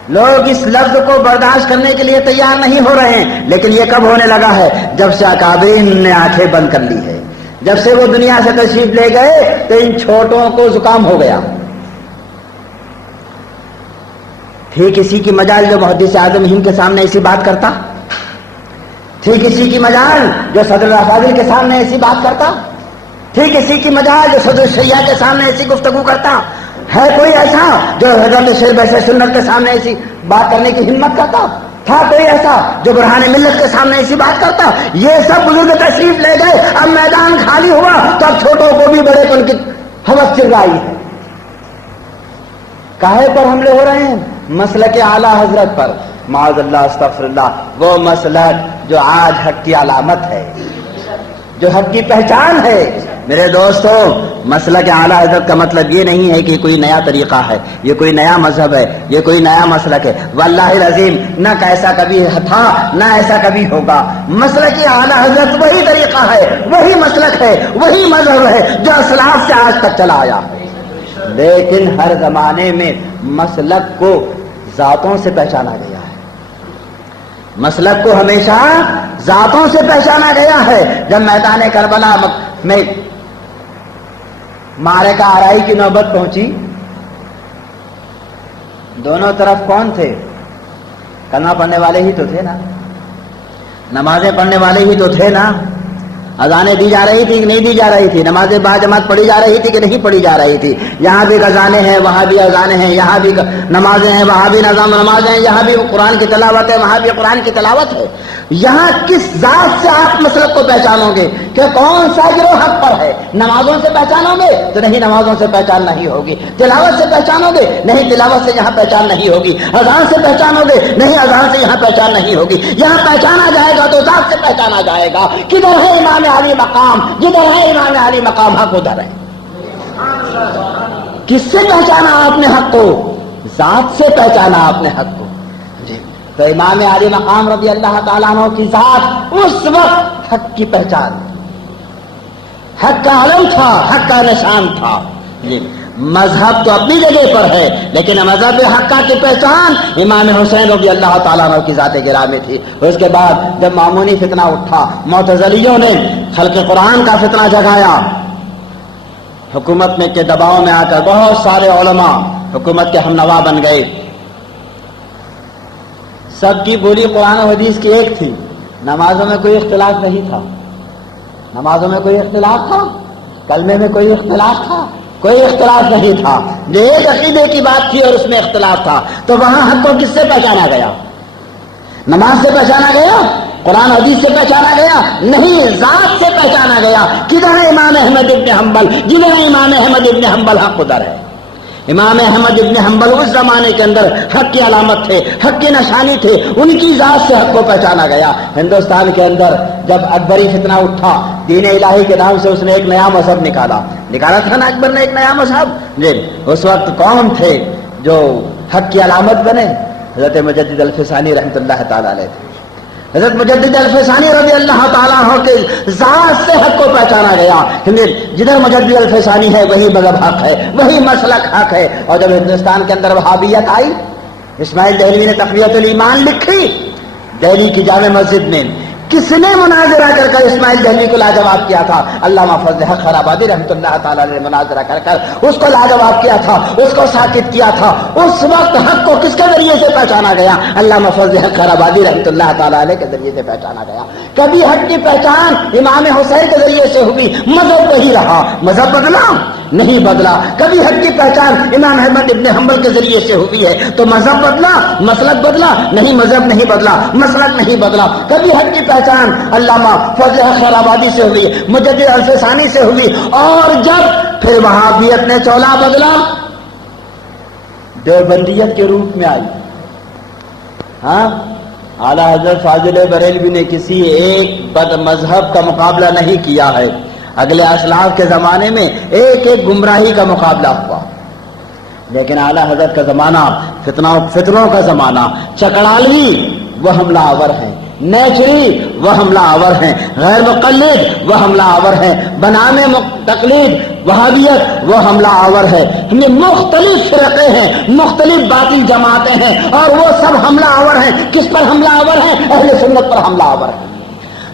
لوگ اس لفظ کو برداشت کرنے کے لیے تیار نہیں ہو رہے ہیں، لیکن یہ کب ہونے لگا ہے؟ جب سے اکابرین نے آنکھیں بند کر لی ہے، جب سے وہ دنیا سے تشریف لے گئے تو ان چھوٹوں کو زکام ہو گیا۔ تھی کسی کی مجال جو محدث اعظم ہند کے سامنے ایسی بات کرتا؟ تھی کسی کی مجال جو صدر الافاضل کے سامنے ایسی بات کرتا؟ تھی کسی کی مجال جو صدر الشیعہ کے سامنے ایسی گفتگو کرتا؟ ہے کوئی ایسا جو حضرت شیخ بحث سنت کے سامنے ایسی بات کرنے کی ہمت کرتا؟ تھا کوئی ایسا جو برہان ملت کے سامنے ایسی بات کرتا؟ یہ سب بزرگ تشریف لے گئے، اب میدان خالی ہوا تو اب چھوٹوں کو بھی بڑے پن کی ہوس چل رہی ہے۔ کاہے پر حملے ہو رہے ہیں؟ مسلک اعلی حضرت پر، معاذ اللہ استغفر اللہ، وہ مسلک جو آج حق کی علامت ہے، جو حق کی پہچان ہے۔ میرے دوستو، مسلک اعلی حضرت کا مطلب یہ نہیں ہے کہ کوئی نیا طریقہ ہے، یہ کوئی نیا مذہب ہے، یہ کوئی نیا مسلک ہے۔ واللہ العظیم نہ ایسا کبھی تھا نہ ایسا کبھی ہوگا۔ مسلک اعلی حضرت وہی طریقہ ہے، وہی مسلک ہے، وہی مذہب ہے جو اسلاف سے آج تک چلا آیا ہے۔ لیکن ہر زمانے میں مسلک کو ذاتوں سے پہچانا گیا ہے، مسلک کو ہمیشہ ذاتوں سے پہچانا گیا ہے۔ جب میدان کربلا میں معرکہ آرائی کی نوبت پہنچی، دونوں طرف کون تھے؟ کلمہ پڑھنے والے ہی تو تھے نا، نمازیں پڑھنے والے ہی تو تھے نا۔ اذانیں دی جا رہی تھی کہ نہیں دی جا رہی تھی؟ نمازیں با جماعت پڑھی جا رہی تھی کہ نہیں پڑھی جا رہی تھی؟ یہاں بھی اذانیں ہیں، وہاں بھی اذانیں ہیں، یہاں بھی نمازیں ہیں، وہاں بھی نمازیں ہیں، یہاں بھی قرآن کی تلاوت ہے، وہاں بھی قرآن کی تلاوت ہے۔ یہاں کس ذات سے آپ مسلک کو پہچانو گے کہ کون سا گروہ حق پر ہے؟ نمازوں سے پہچانو گے تو نہیں، نمازوں سے پہچان نہیں ہوگی۔ تلاوت سے پہچانو گے نہیں، تلاوت سے یہاں پہچان نہیں ہوگی۔ اذان سے پہچانو گے نہیں، اذان سے یہاں پہچان نہیں ہوگی۔ یہاں پہچانا جائے گا تو ذات سے پہچانا جائے گا۔ کدھر ہے امام علی مقام؟ جدھر ہے امام علی مقام حق ادھر ہے۔ کس سے پہچانا آپ نے حق کو؟ ذات سے پہچانا آپ نے حق کو۔ تو امام علی مقام رضی اللہ تعالیٰ عنہ کی ذات اس وقت حق کی پہچان، حق کا علم تھا، حق کا نشان تھا۔ مذہب تو اپنی جگہ پر ہے، لیکن مذہب حقہ کی پہچان امام حسین رضی اللہ تعالیٰ عنہ کی ذات گرامی تھی۔ اس کے بعد جب معمونی فتنہ اٹھا، معتزلیوں نے خلق قرآن کا فتنہ جگایا، حکومت میں کے دباؤ میں آ کر بہت سارے علماء حکومت کے ہمنوا بن گئے۔ سب کی بولی قرآن و حدیث کی ایک تھی، نمازوں میں کوئی اختلاف نہیں تھا، نمازوں میں کوئی اختلاف تھا، کلمے میں کوئی اختلاف تھا، کوئی اختلاف نہیں تھا۔ جو ایک عقیدے کی بات تھی اور اس میں اختلاف تھا، تو وہاں حق کو کس سے پہچانا گیا؟ نماز سے پہچانا گیا؟ قرآن حدیث سے پہچانا گیا؟ نہیں، ذات سے پہچانا گیا۔ کدھر ہے امام احمد ابن حنبل؟ جدھر ہے امام احمد ابن حنبل حق ادھر ہے۔ امام احمد ابن حنبل اس زمانے کے اندر حق کی علامت تھے، حق کی نشانی تھے، ان کی ذات سے حق کو پہچانا گیا۔ ہندوستان کے اندر جب اکبری فتنہ اٹھا، دین الہی کے نام سے اس نے ایک نیا مذہب نکالا تھا نا اکبر نے، ایک نیا مذہب۔ جی، اس وقت کون تھے جو حق کی علامت بنے؟ حضرت مجدد الفسانی رحمۃ اللہ تعالیٰ علیہ تھے۔ حضرت مجدد الفسانی رضی اللہ تعالیٰ عنہ کے ذات سے حق کو پہچانا گیا۔ جدھر مجدد الفسانی ہے وہی مذہب حق ہے، وہی مسلک حق ہے۔ اور جب ہندوستان کے اندر وہابیت آئی، اسماعیل دہلوی نے تقویۃ الایمان لکھی دہلی کی جامع مسجد میں، کس نے مناظرہ کر کر اسماعیل دہلوی کو لاجواب کیا تھا؟ علامہ فضل حق خرابادی رحمۃ اللہ تعالیٰ نے مناظرہ کر کر اس کو لاجواب کیا تھا، اس کو ساکت کیا تھا۔ اس وقت حق کو کس کے ذریعے سے پہچانا گیا؟ علامہ فضل حق خرابادی رحمۃ اللہ تعالیٰ علیہ کے ذریعے سے پہچانا گیا۔ کبھی حق کی پہچان امام حسین کے ذریعے سے ہوئی، مذہب وہی رہا، مذہب بدلا نہیں بدلا۔ کبھی حق کی پہچان امام احمد ابن حنبل کے ذریعے سے ہوئی ہے تو مذہب بدلا، مسلک بدلا نہیں، مذہب نہیں بدلا، مسلک نہیں بدلا۔ کبھی حق کی پہچان علامہ فضل حق خیرآبادی سے ہوئی، مجدد الفسانی سے ہوئی، اور جب پھر وہابیت نے چولا بدلا، دیوبندیت کے روپ میں آئی. ہاں اعلیٰ حضرت فاضل بریلوی نے کسی ایک بد مذہب کا مقابلہ نہیں کیا ہے. اگلے اسلاف کے زمانے میں ایک ایک گمراہی کا مقابلہ ہوا، لیکن اعلیٰ حضرت کا زمانہ فتنوں کا زمانہ. چکڑالوی وہ حملہ آور ہیں، نیچری وہ حملہ آور ہیں، غیر مقلد وہ حملہ آور ہیں، بنانے تقلید وہابیت وہ حملہ آور ہے. مختلف فرقے ہیں، مختلف باطل جماعتیں ہیں، اور وہ سب حملہ آور ہیں. کس پر حملہ آور ہیں؟ اہل سنت پر حملہ آور ہیں.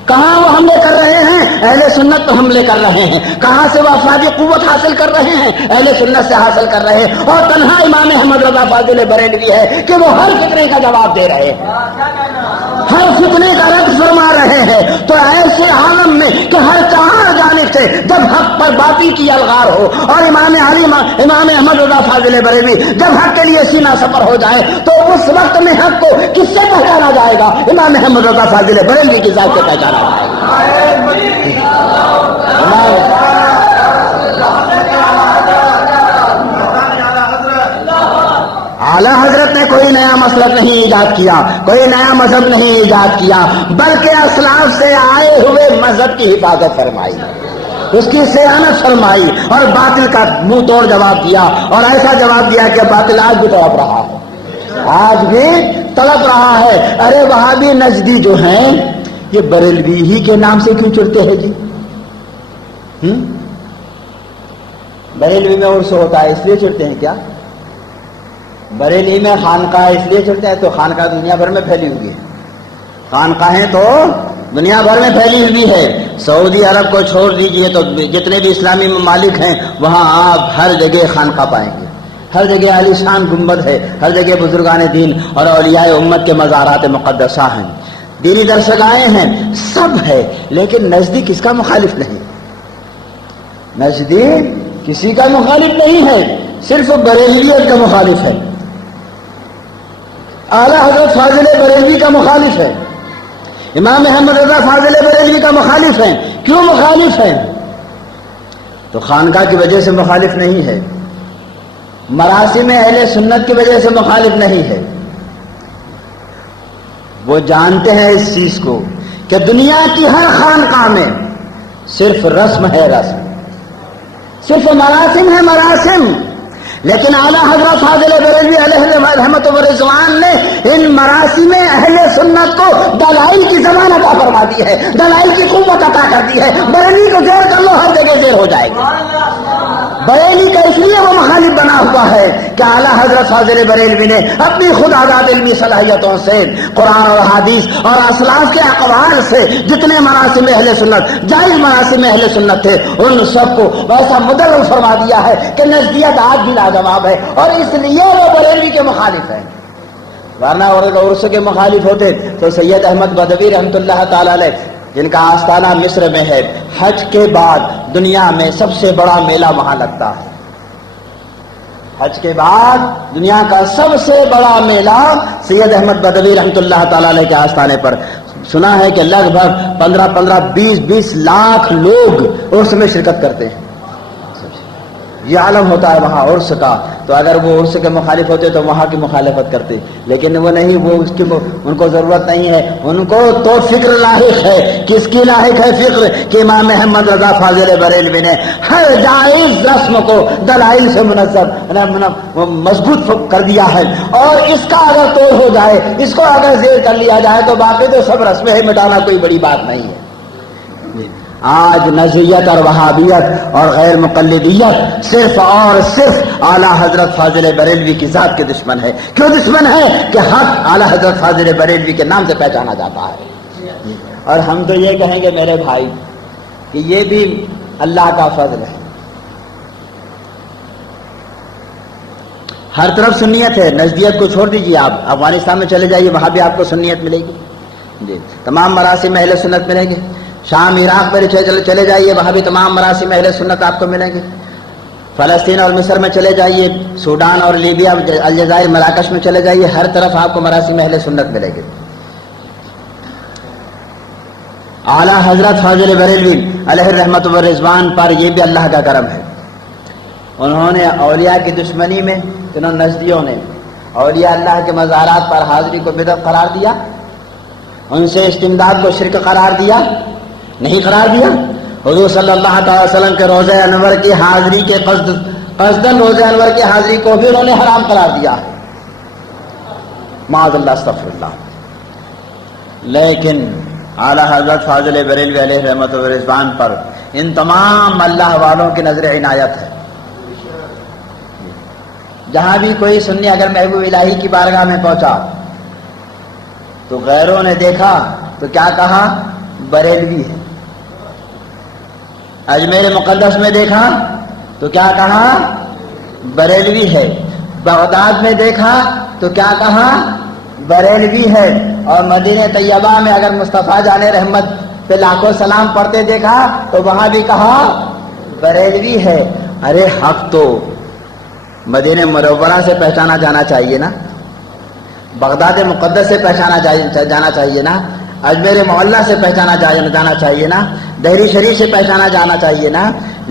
کہاں وہ حملے کر رہے ہیں؟ اہل سنت پر حملے کر رہے ہیں. کہاں سے وہ افرادی قوت حاصل کر رہے ہیں؟ اہل سنت سے حاصل کر رہے ہیں. اور تنہا امام احمد رضا فاضل بریلوی ہے کہ وہ ہر فتنے کا جواب دے رہے ہیں، ہر فتنے کا رد فرما رہے ہیں. تو ایسے عالم میں کہ ہر چار جانب سے جب حق پر باطل کی الغار ہو، اور امام احمد رضا فاضل بریلوی جب حق کے لیے سینہ سفر ہو جائے، تو اس وقت میں حق کو کس سے پہچانا جائے گا؟ امام احمد رضا فاضل بریلوی کی ذات سے پہچانا. اعلیٰ حضرت نے کوئی نیا مسلک نہیں ایجاد کیا، کوئی نیا مذہب نہیں ایجاد کیا، بلکہ اسلاف سے آئے ہوئے مذہب کی حفاظت فرمائی، اس کی صیانت فرمائی، اور باطل کا منہ توڑ جواب دیا. اور ایسا جواب دیا کہ باطل آج بھی تڑپ رہا ہے، آج بھی تڑپ رہا ہے. ارے وہابی نجدی جو ہیں یہ بریلوی ہی کے نام سے کیوں چڑھتے ہیں جی؟ بریلوی میں عرس ہوتا ہے اس لیے چڑھتے ہیں کیا؟ بریلی میں خانقاہ اس لیے چڑھتے ہیں؟ تو خانقاہ دنیا بھر میں پھیلی ہوئی ہے، خانقاہیں تو دنیا بھر میں پھیلی ہوئی ہے. سعودی عرب کو چھوڑ دیجئے تو جتنے بھی اسلامی ممالک ہیں وہاں آپ ہر جگہ خانقاہ پائیں گے، ہر جگہ عالی شان گنبد ہے، ہر جگہ بزرگان دین اور اولیاء امت کے مزارات مقدسہ ہیں، دینی درسگاہیں ہیں، سب ہے. لیکن نزدیک کس کا مخالف نہیں، نزدیک کسی کا مخالف نہیں ہے، صرف بریلیت کا مخالف ہے. اعلیٰ حضرت فاضل بریلوی کا مخالف ہے، امام احمد رضا فاضل بریلوی کا مخالف ہے. کیوں مخالف ہے؟ تو خانقاہ کی وجہ سے مخالف نہیں ہے، مراسم اہل سنت کی وجہ سے مخالف نہیں ہے. وہ جانتے ہیں اس چیز کو کہ دنیا کی ہر خانقاہ میں صرف رسم ہے، رسم، صرف مراسم ہے، مراسم. لیکن اعلیٰ حضرت فاضل بریلوی علیہ رحمت و رضوان نے ان مراسم اہل سنت کو دلائل کی ضمانت عطا فرما دی ہے، دلائل کی قوت عطا کر دی ہے. بریلی کو زیر کر لو، ہر جگہ زیر ہو جائے گا. بریلی کا اس لیے وہ مخالف بنا ہوا ہے کہ اعلیٰ حضرت فاضل بریلوی نے اپنی خود آزاد علمی صلاحیتوں سے قرآن اور حدیث اور اسلاف کے اقوال سے جتنے مراسم اہل سنت، جائز مراسم اہل سنت تھے، ان سب کو ویسا مدلل فرما دیا ہے کہ نزدیت آج بھی لاجواب ہے. اور اس لیے وہ بریلوی کے مخالف ہیں. ورنہ عرس کے مخالف ہوتے تو سید احمد بدوی رحمۃ اللہ تعالی علیہ، جن کا آستانہ مصر میں ہے، حج کے بعد دنیا میں سب سے بڑا میلہ وہاں لگتا ہے. حج کے بعد دنیا کا سب سے بڑا میلہ سید احمد بدوی رحمۃ اللہ تعالی علیہ کے آستانے پر. سنا ہے کہ لگ بھگ 15-20 لاکھ لوگ عرس میں شرکت کرتے ہیں. یہ عالم ہوتا ہے وہاں عرس کا. تو اگر وہ عرس کے مخالف ہوتے تو وہاں کی مخالفت کرتے، لیکن وہ نہیں، وہ اس کی ان کو ضرورت نہیں ہے. ان کو تو فکر لاحق ہے. کس کی لاحق ہے فکر؟ کہ امام احمد رضا فاضل بریلوی نے ہر جائز رسم کو دلائل سے مضبوط کر دیا ہے. اور اس کا اگر توڑ ہو جائے، اس کو اگر زیر کر لیا جائے تو باقی تو سب رسمیں ہی مٹانا کوئی بڑی بات نہیں ہے. آج نظریت اور وہابیت اور غیر مقلدیت صرف اور صرف اعلیٰ حضرت فاضل بریلوی کی ذات کے دشمن ہے. کیوں دشمن ہے؟ کہ حق اعلیٰ حضرت فاضل بریلوی کے نام سے پہچانا جاتا ہے. اور ہم تو یہ کہیں گے میرے بھائی کہ یہ بھی اللہ کا فضل ہے. ہر طرف سنیت ہے. نزدیت کو چھوڑ دیجیے، آپ افغانستان میں چلے جائیے، وہاں بھی آپ کو سنیت ملے گی جی. تمام مراسم اہل سنت ملیں گے. شام عراق میں چلے جائیے، وہاں بھی تمام مراسم اہل سنت آپ کو ملیں گے. فلسطین اور مصر میں چلے جائیے، سوڈان اور لیبیا، الجزائر، مراکش میں چلے جائیے، ہر طرف آپ کو مراسم اہل سنت ملیں گے. اعلیٰ حضرت فاضل بریلوی علیہ رحمت و رضوان پر یہ بھی اللہ کا کرم ہے. انہوں نے اولیاء کی دشمنی میں انہوں نجدیوں نے اولیاء اللہ کے مزارات پر حاضری کو بدعت قرار دیا؟ ان سے استمداد کو شرک قرار دیا؟ نہیں قرار دیا۔ حضور صلی اللہ تعالی وسلم کے روضہ انور کی حاضری کے قصداً روضہ انور کی حاضری کو بھی انہوں نے حرام قرار دیا ہے، معاذ اللہ استغفر اللہ۔ لیکن اعلیٰ حضرت فاضل بریلوی علیہ رحمت و رضوان پر ان تمام اللہ والوں کی نظر عنایت ہے۔ جہاں بھی کوئی سنی اگر محبوب الہی کی بارگاہ میں پہنچا تو غیروں نے دیکھا تو کیا کہا؟ بریلوی ہے۔ اجمیر مقدس میں دیکھا تو کیا کہا؟ بریلوی ہے۔ بغداد میں دیکھا تو کیا کہا؟ بریلوی ہے۔ اور مدینہ طیبہ میں اگر مصطفیٰ جان رحمت پہ لاکھوں سلام پڑھتے دیکھا تو وہاں بھی کہا بریلوی ہے۔ ارے حق تو مدینہ منورہ سے پہچانا جانا چاہیے نا، بغداد مقدس سے پہچانا جانا چاہیے نا، اجمیر معلیٰ سے پہچانا جانا چاہیے نا، دہلی شریف سے پہچانا جانا چاہیے نا،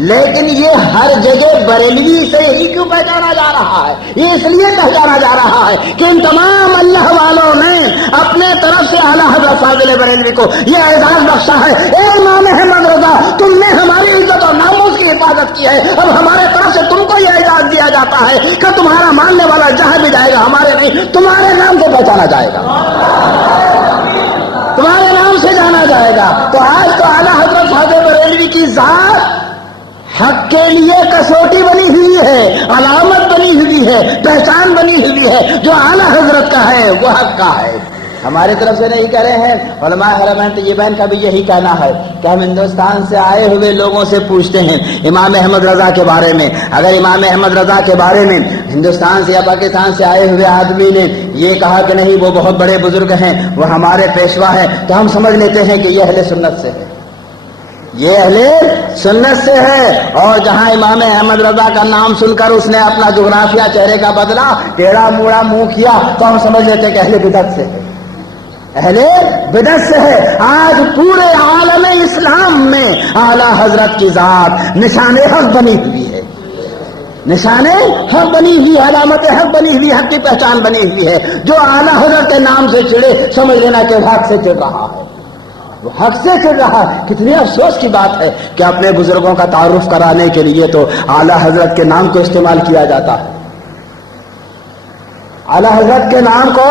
لیکن یہ ہر جگہ بریلوی سے ہی کیوں پہچانا جا رہا ہے؟ یہ اس لیے پہچانا جا رہا ہے کہ ان تمام اللہ والوں نے اپنے طرف سے اعلیٰ حضرت فاضل بریلوی کو یہ اعزاز بخشا ہے، اے امام احمد رضا تم نے ہماری عزت اور ناموس کی حفاظت کی ہے، اب ہمارے طرف سے تم کو یہ اعزاز دیا جاتا ہے کہ تمہارا ماننے والا جہاں بھی جائے گا ہمارے نہیں تمہارے نام سے پہچانا جائے گا، تمہارے نام سے جانا جائے گا۔ تو آج تو اعلیٰ حضرت فاضل بریلوی کی ذات حق کے لیے کسوٹی بنی ہوئی ہے، علامت بنی ہوئی ہے، پہچان بنی ہوئی ہے، جو اعلیٰ حضرت کا ہے وہ حق کا ہے۔ ہماری طرف سے نہیں کہہ رہے ہیں، علماء حرمین طیبین کا بھی یہی کہنا ہے کہ ہم ہندوستان سے آئے ہوئے لوگوں سے پوچھتے ہیں امام احمد رضا کے بارے میں، اگر امام احمد رضا کے بارے میں ہندوستان سے یا پاکستان سے آئے ہوئے آدمی نے یہ کہا کہ نہیں وہ بہت بڑے بزرگ ہیں، وہ ہمارے پیشوا ہیں، تو ہم سمجھ لیتے ہیں کہ یہ اہل سنت سے ہے، یہ اہل سنت سے ہے۔ اور جہاں امام احمد رضا کا نام سن کر اس نے اپنا جغرافیہ چہرے کا بدلا، ٹیڑھا موڑا منہ کیا، تو ہم سمجھ لیتے ہیں کہ اہل بدعت سے ہے، اہل بدعت سے ہے۔ آج پورے عالم اسلام میں اعلیٰ حضرت کی ذات نشان حق بنی ہوئی ہے، نشان حق بنی ہوئی، علامت حق بنی ہوئی، حق کی پہچان بنی ہوئی ہے۔ جو اعلیٰ حضرت کے نام سے چڑھے سمجھ لینا کہ حق سے چڑھ رہا ہے، وہ حق سے چڑھ رہا ہے۔ کتنی افسوس کی بات ہے کہ اپنے بزرگوں کا تعارف کرانے کے لیے تو اعلیٰ حضرت کے نام کو استعمال کیا جاتا ہے، اعلیٰ حضرت کے نام کو